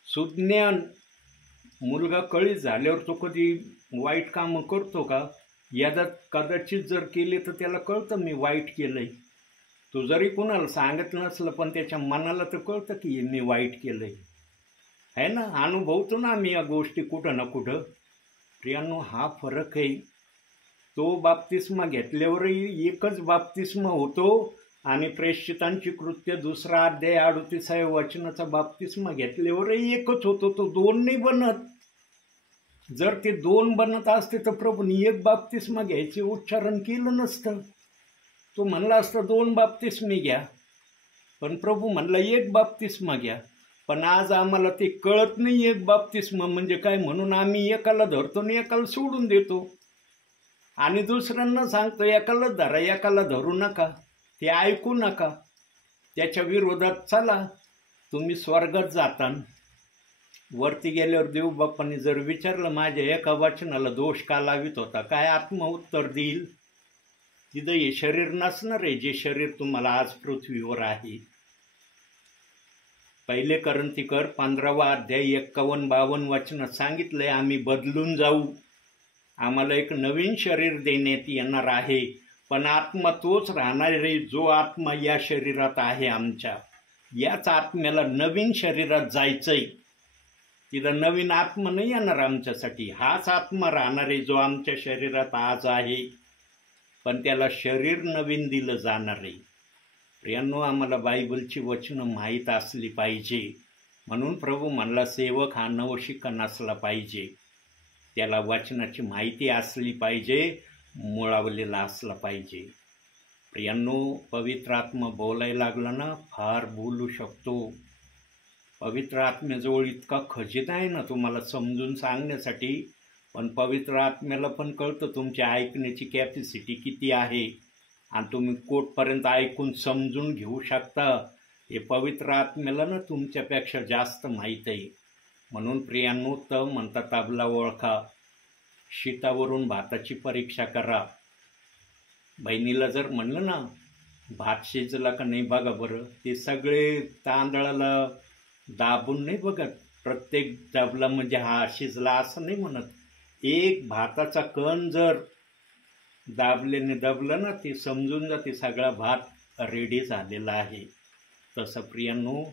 सुज्ञान, मुलगा कळी झाल्यावर तो कधी वाईट कामं करतो का? यादा कदाचित जर केले तर त्याला कळतं मी वाईट केलंय. तो जरी कुणाला सांगत नसलं पण त्याच्या मनाला तर कळतं की मी वाईट केलंय, है ना. अनुभवतो ना आम्ही या गोष्टी कुठं ना कुठं. प्रियांनो, हा फरक आहे. तो बाप्तिस्मा घेतल्यावरही एकच बाप्तिस्मा होतो आणि प्रेषितांची कृत्य 2 अध्याय 38 वचनाचा बाप्तिस्मा घेतल्यावरही एकच होतो. तो 2 नाही बनत. जर ते 2 बनत असते तर प्रभूंनी 1 बाप्तिस्मा घ्यायचे उच्चारण केलं नसतं. तो म्हणला असता 2 बाप्तिस्मे घ्या, पण प्रभू म्हणला 1 बाप्तिस्मा घ्या. पण आज आम्हाला ते कळत नाही 1 बाप्तिस्मा म्हणजे काय, म्हणून आम्ही एकाला धरतो आणि एकाला सोडून देतो. आणि दुसऱ्यांना सांगतो एकाला धरा, एकाला धरू नका, ते ऐकू नका, त्याच्या विरोधात चला, तुम्ही स्वर्गात जाता. वरती गेल्यावर देवबापांनी जर विचारलं माझ्या एका वचनाला दोष का लावित होता, काय आत्मा उत्तर देईल? तिथं हे शरीर नसणार आहे जे शरीर तुम्हाला आज पृथ्वीवर आहे. पहिले करंथीकर 15 अध्याय 51-52 वचनात सांगितलंय आम्ही बदलून जाऊ, आम्हाला एक नवीन शरीर देण्यात येणार आहे. पण आत्मा तोच राहणार आहे जो आत्मा या शरीरात आहे आमच्या. याच आत्म्याला नवीन शरीरात जायचंय. तिथं नवीन आत्मा नाही येणार आमच्यासाठी. हाच आत्मा राहणार आहे जो आमच्या शरीरात आज आहे, पण त्याला शरीर नवीन दिलं जाणार आहे. प्रियांनो, आम्हाला बायबलची वचनं माहीत असली पाहिजे. म्हणून प्रभू म्हणला सेवक हा नवशिका नसला पाहिजे, त्याला वचनाची माहिती असली पाहिजे. मुळावलेला असला पाहिजे. प्रियांनो, पवित्र आत्मा बोलायला लागला ना, फार बोलू शकतो. पवित्र आत्म्याजवळ इतका खजिना आहे ना तुम्हाला समजून सांगण्यासाठी. पण पवित्र आत्म्याला पण कळतं तुमची ऐकण्याची कॅपॅसिटी किती आहे आणि तुम्ही कुठपर्यंत ऐकून समजून घेऊ शकता हे पवित्र आत्म्याला ना तुमच्यापेक्षा जास्त माहीत आहे. म्हणून प्रियांनो, तर म्हणता ताबला ओळखा, शीतावरून भाताची परीक्षा करा. बहिणीला जर म्हणलं ना भात शिजला का नाही बघा बरं, ते सगळे तांदळाला दाबून नाही बघत, प्रत्येक दाबला म्हणजे हा शिजला असं नाही म्हणत. एक भाताचा कण जर दाबल्याने दाबलं ना, ते समजून जाते सगळा भात रेडी झालेला आहे. तसं प्रियांनो,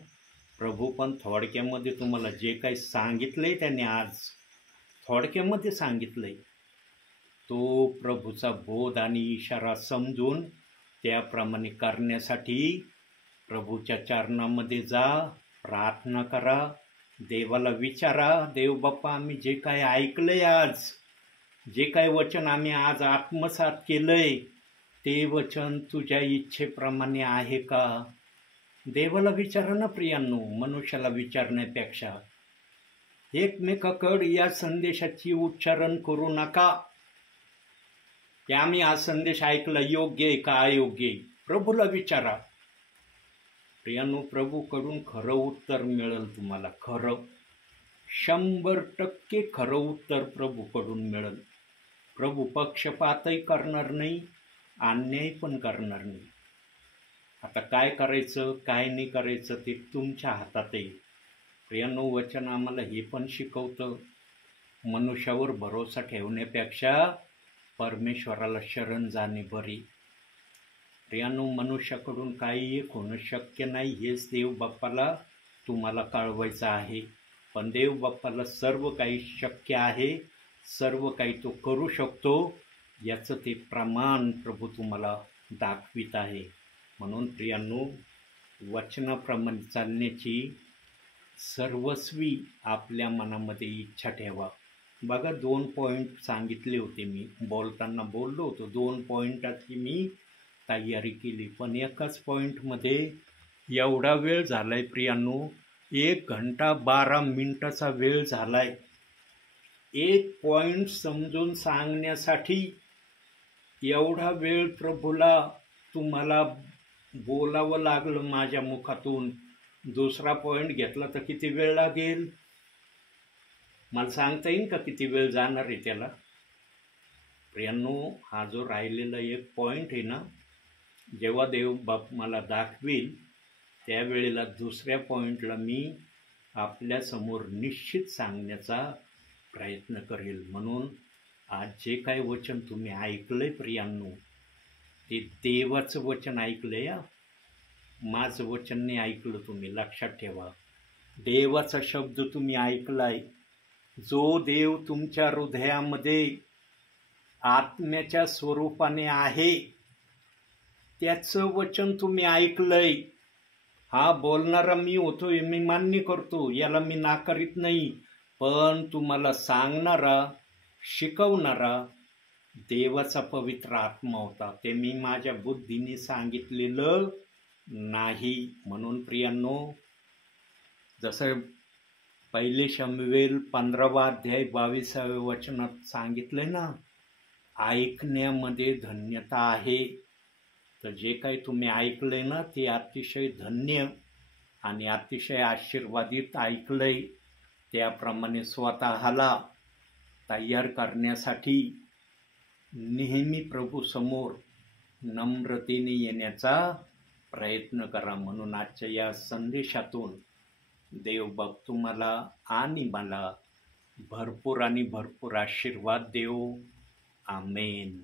प्रभू पण थोडक्यामध्ये तुम्हाला जे काही सांगितलंय त्याने आज थोडक्यामध्ये सांगितलंय, तो प्रभूचा बोध आणि इशारा समजून त्याप्रमाणे करण्यासाठी प्रभूच्या चरणामध्ये जा, प्रार्थना करा, देवाला विचारा, देव बाप्पा आम्ही जे काय ऐकलंय आज, जे काय वचन आम्ही आज आत्मसात केलंय, ते वचन तुझ्या इच्छेप्रमाणे आहे का? देवाला विचारा ना प्रियांनो, मनुष्याला विचारण्यापेक्षा. एकमेकाकडे या संदेशाची उच्चारण करू नका की आम्ही हा संदेश ऐकला योग्य आहे का अयोग्य आहे. प्रभूला विचारा. प्रियांनो, प्रभूकडून खरं उत्तर मिळेल तुम्हाला. खरं 100% खरं उत्तर प्रभूकडून मिळेल. प्रभू पक्षपातही करणार नाही, अन्याय पण करणार नाही. आता काय करायचं काय नाही करायचं ते तुमच्या हातात आहे. प्रियांनो, वचन आम्हाला हे पण शिकवतं, मनुष्यावर भरोसा ठेवण्यापेक्षा परमेश्वराला शरण जाणे बरे. प्रियांनो, मनुष्याकडून काही एक होणं शक्य नाही हेच देव बाप्पाला तुम्हाला कळवायचं आहे. पण देव बाप्पाला सर्व काही शक्य आहे, सर्व काही तो करू शकतो, याचं ते प्रमाण प्रभू तुम्हाला दाखवित आहे. म्हणून प्रियांनो, वचनाप्रमाणे चालण्याची सर्वस्वी आपल्या मनामध्ये इच्छा ठेवा. बघा, 2 पॉईंट सांगितले होते मी बोलताना, बोललो होतो 2 पॉईंटाची मी तयारी केली. पण एकाच पॉईंटमध्ये एवढा वेळ झालाय प्रियांनो, 1 घंटा 12 मिनिटाचा वेळ झालाय. एक पॉईंट समजून सांगण्यासाठी एवढा वेळ प्रभूला तुम्हाला बोलावं लागलं माझ्या मुखातून. दुसरा पॉईंट घेतला तर किती वेळ लागेल? मला सांगता येईल का किती वेळ जाणार आहे त्याला? प्रियांनो, हा जो राहिलेला एक पॉईंट आहे ना, जेव्हा देव बाप मला दाखवेल त्यावेळेला दुसऱ्या पॉईंटला मी आपल्यासमोर निश्चित सांगण्याचा प्रयत्न करेल. म्हणून आज जे काही वचन तुम्ही ऐकलंय प्रियांनो, ते देवाचं वचन ऐकलंय. या माझं वचन नाही ऐकलं तुम्ही, लक्षात ठेवा. देवाचा शब्द तुम्ही ऐकलाय. जो देव तुमच्या हृदयामध्ये आत्म्याच्या स्वरूपाने आहे त्याचं वचन तुम्ही ऐकलंय. हा बोलणारा मी होतोय, मी मान्य करतो, याला मी नाकारित नाही. पण तुम्हाला सांगणारा शिकवणारा देवाचा पवित्र आत्मा होता. ते मी माझ्या बुद्धीने सांगितलेलं नाही. म्हणून प्रियांनो, जसं 1 शमूएल 15 अध्याय 22व्या वचनात सांगितलंय ना, ऐकण्यामध्ये धन्यता आहे. तर जे काही तुम्ही ऐकलंय ना, ते अतिशय धन्य आणि अतिशय आशीर्वादित ऐकलंय. त्याप्रमाणे स्वतःला तयार करण्यासाठी नेहमी प्रभूसमोर नम्रतेने येण्याचा प्रयत्न करा. म्हणून आजच्या या संदेशातून देवबाप तुम्हाला आणि मला भरपूर आणि भरपूर आशीर्वाद देवो. आमेन.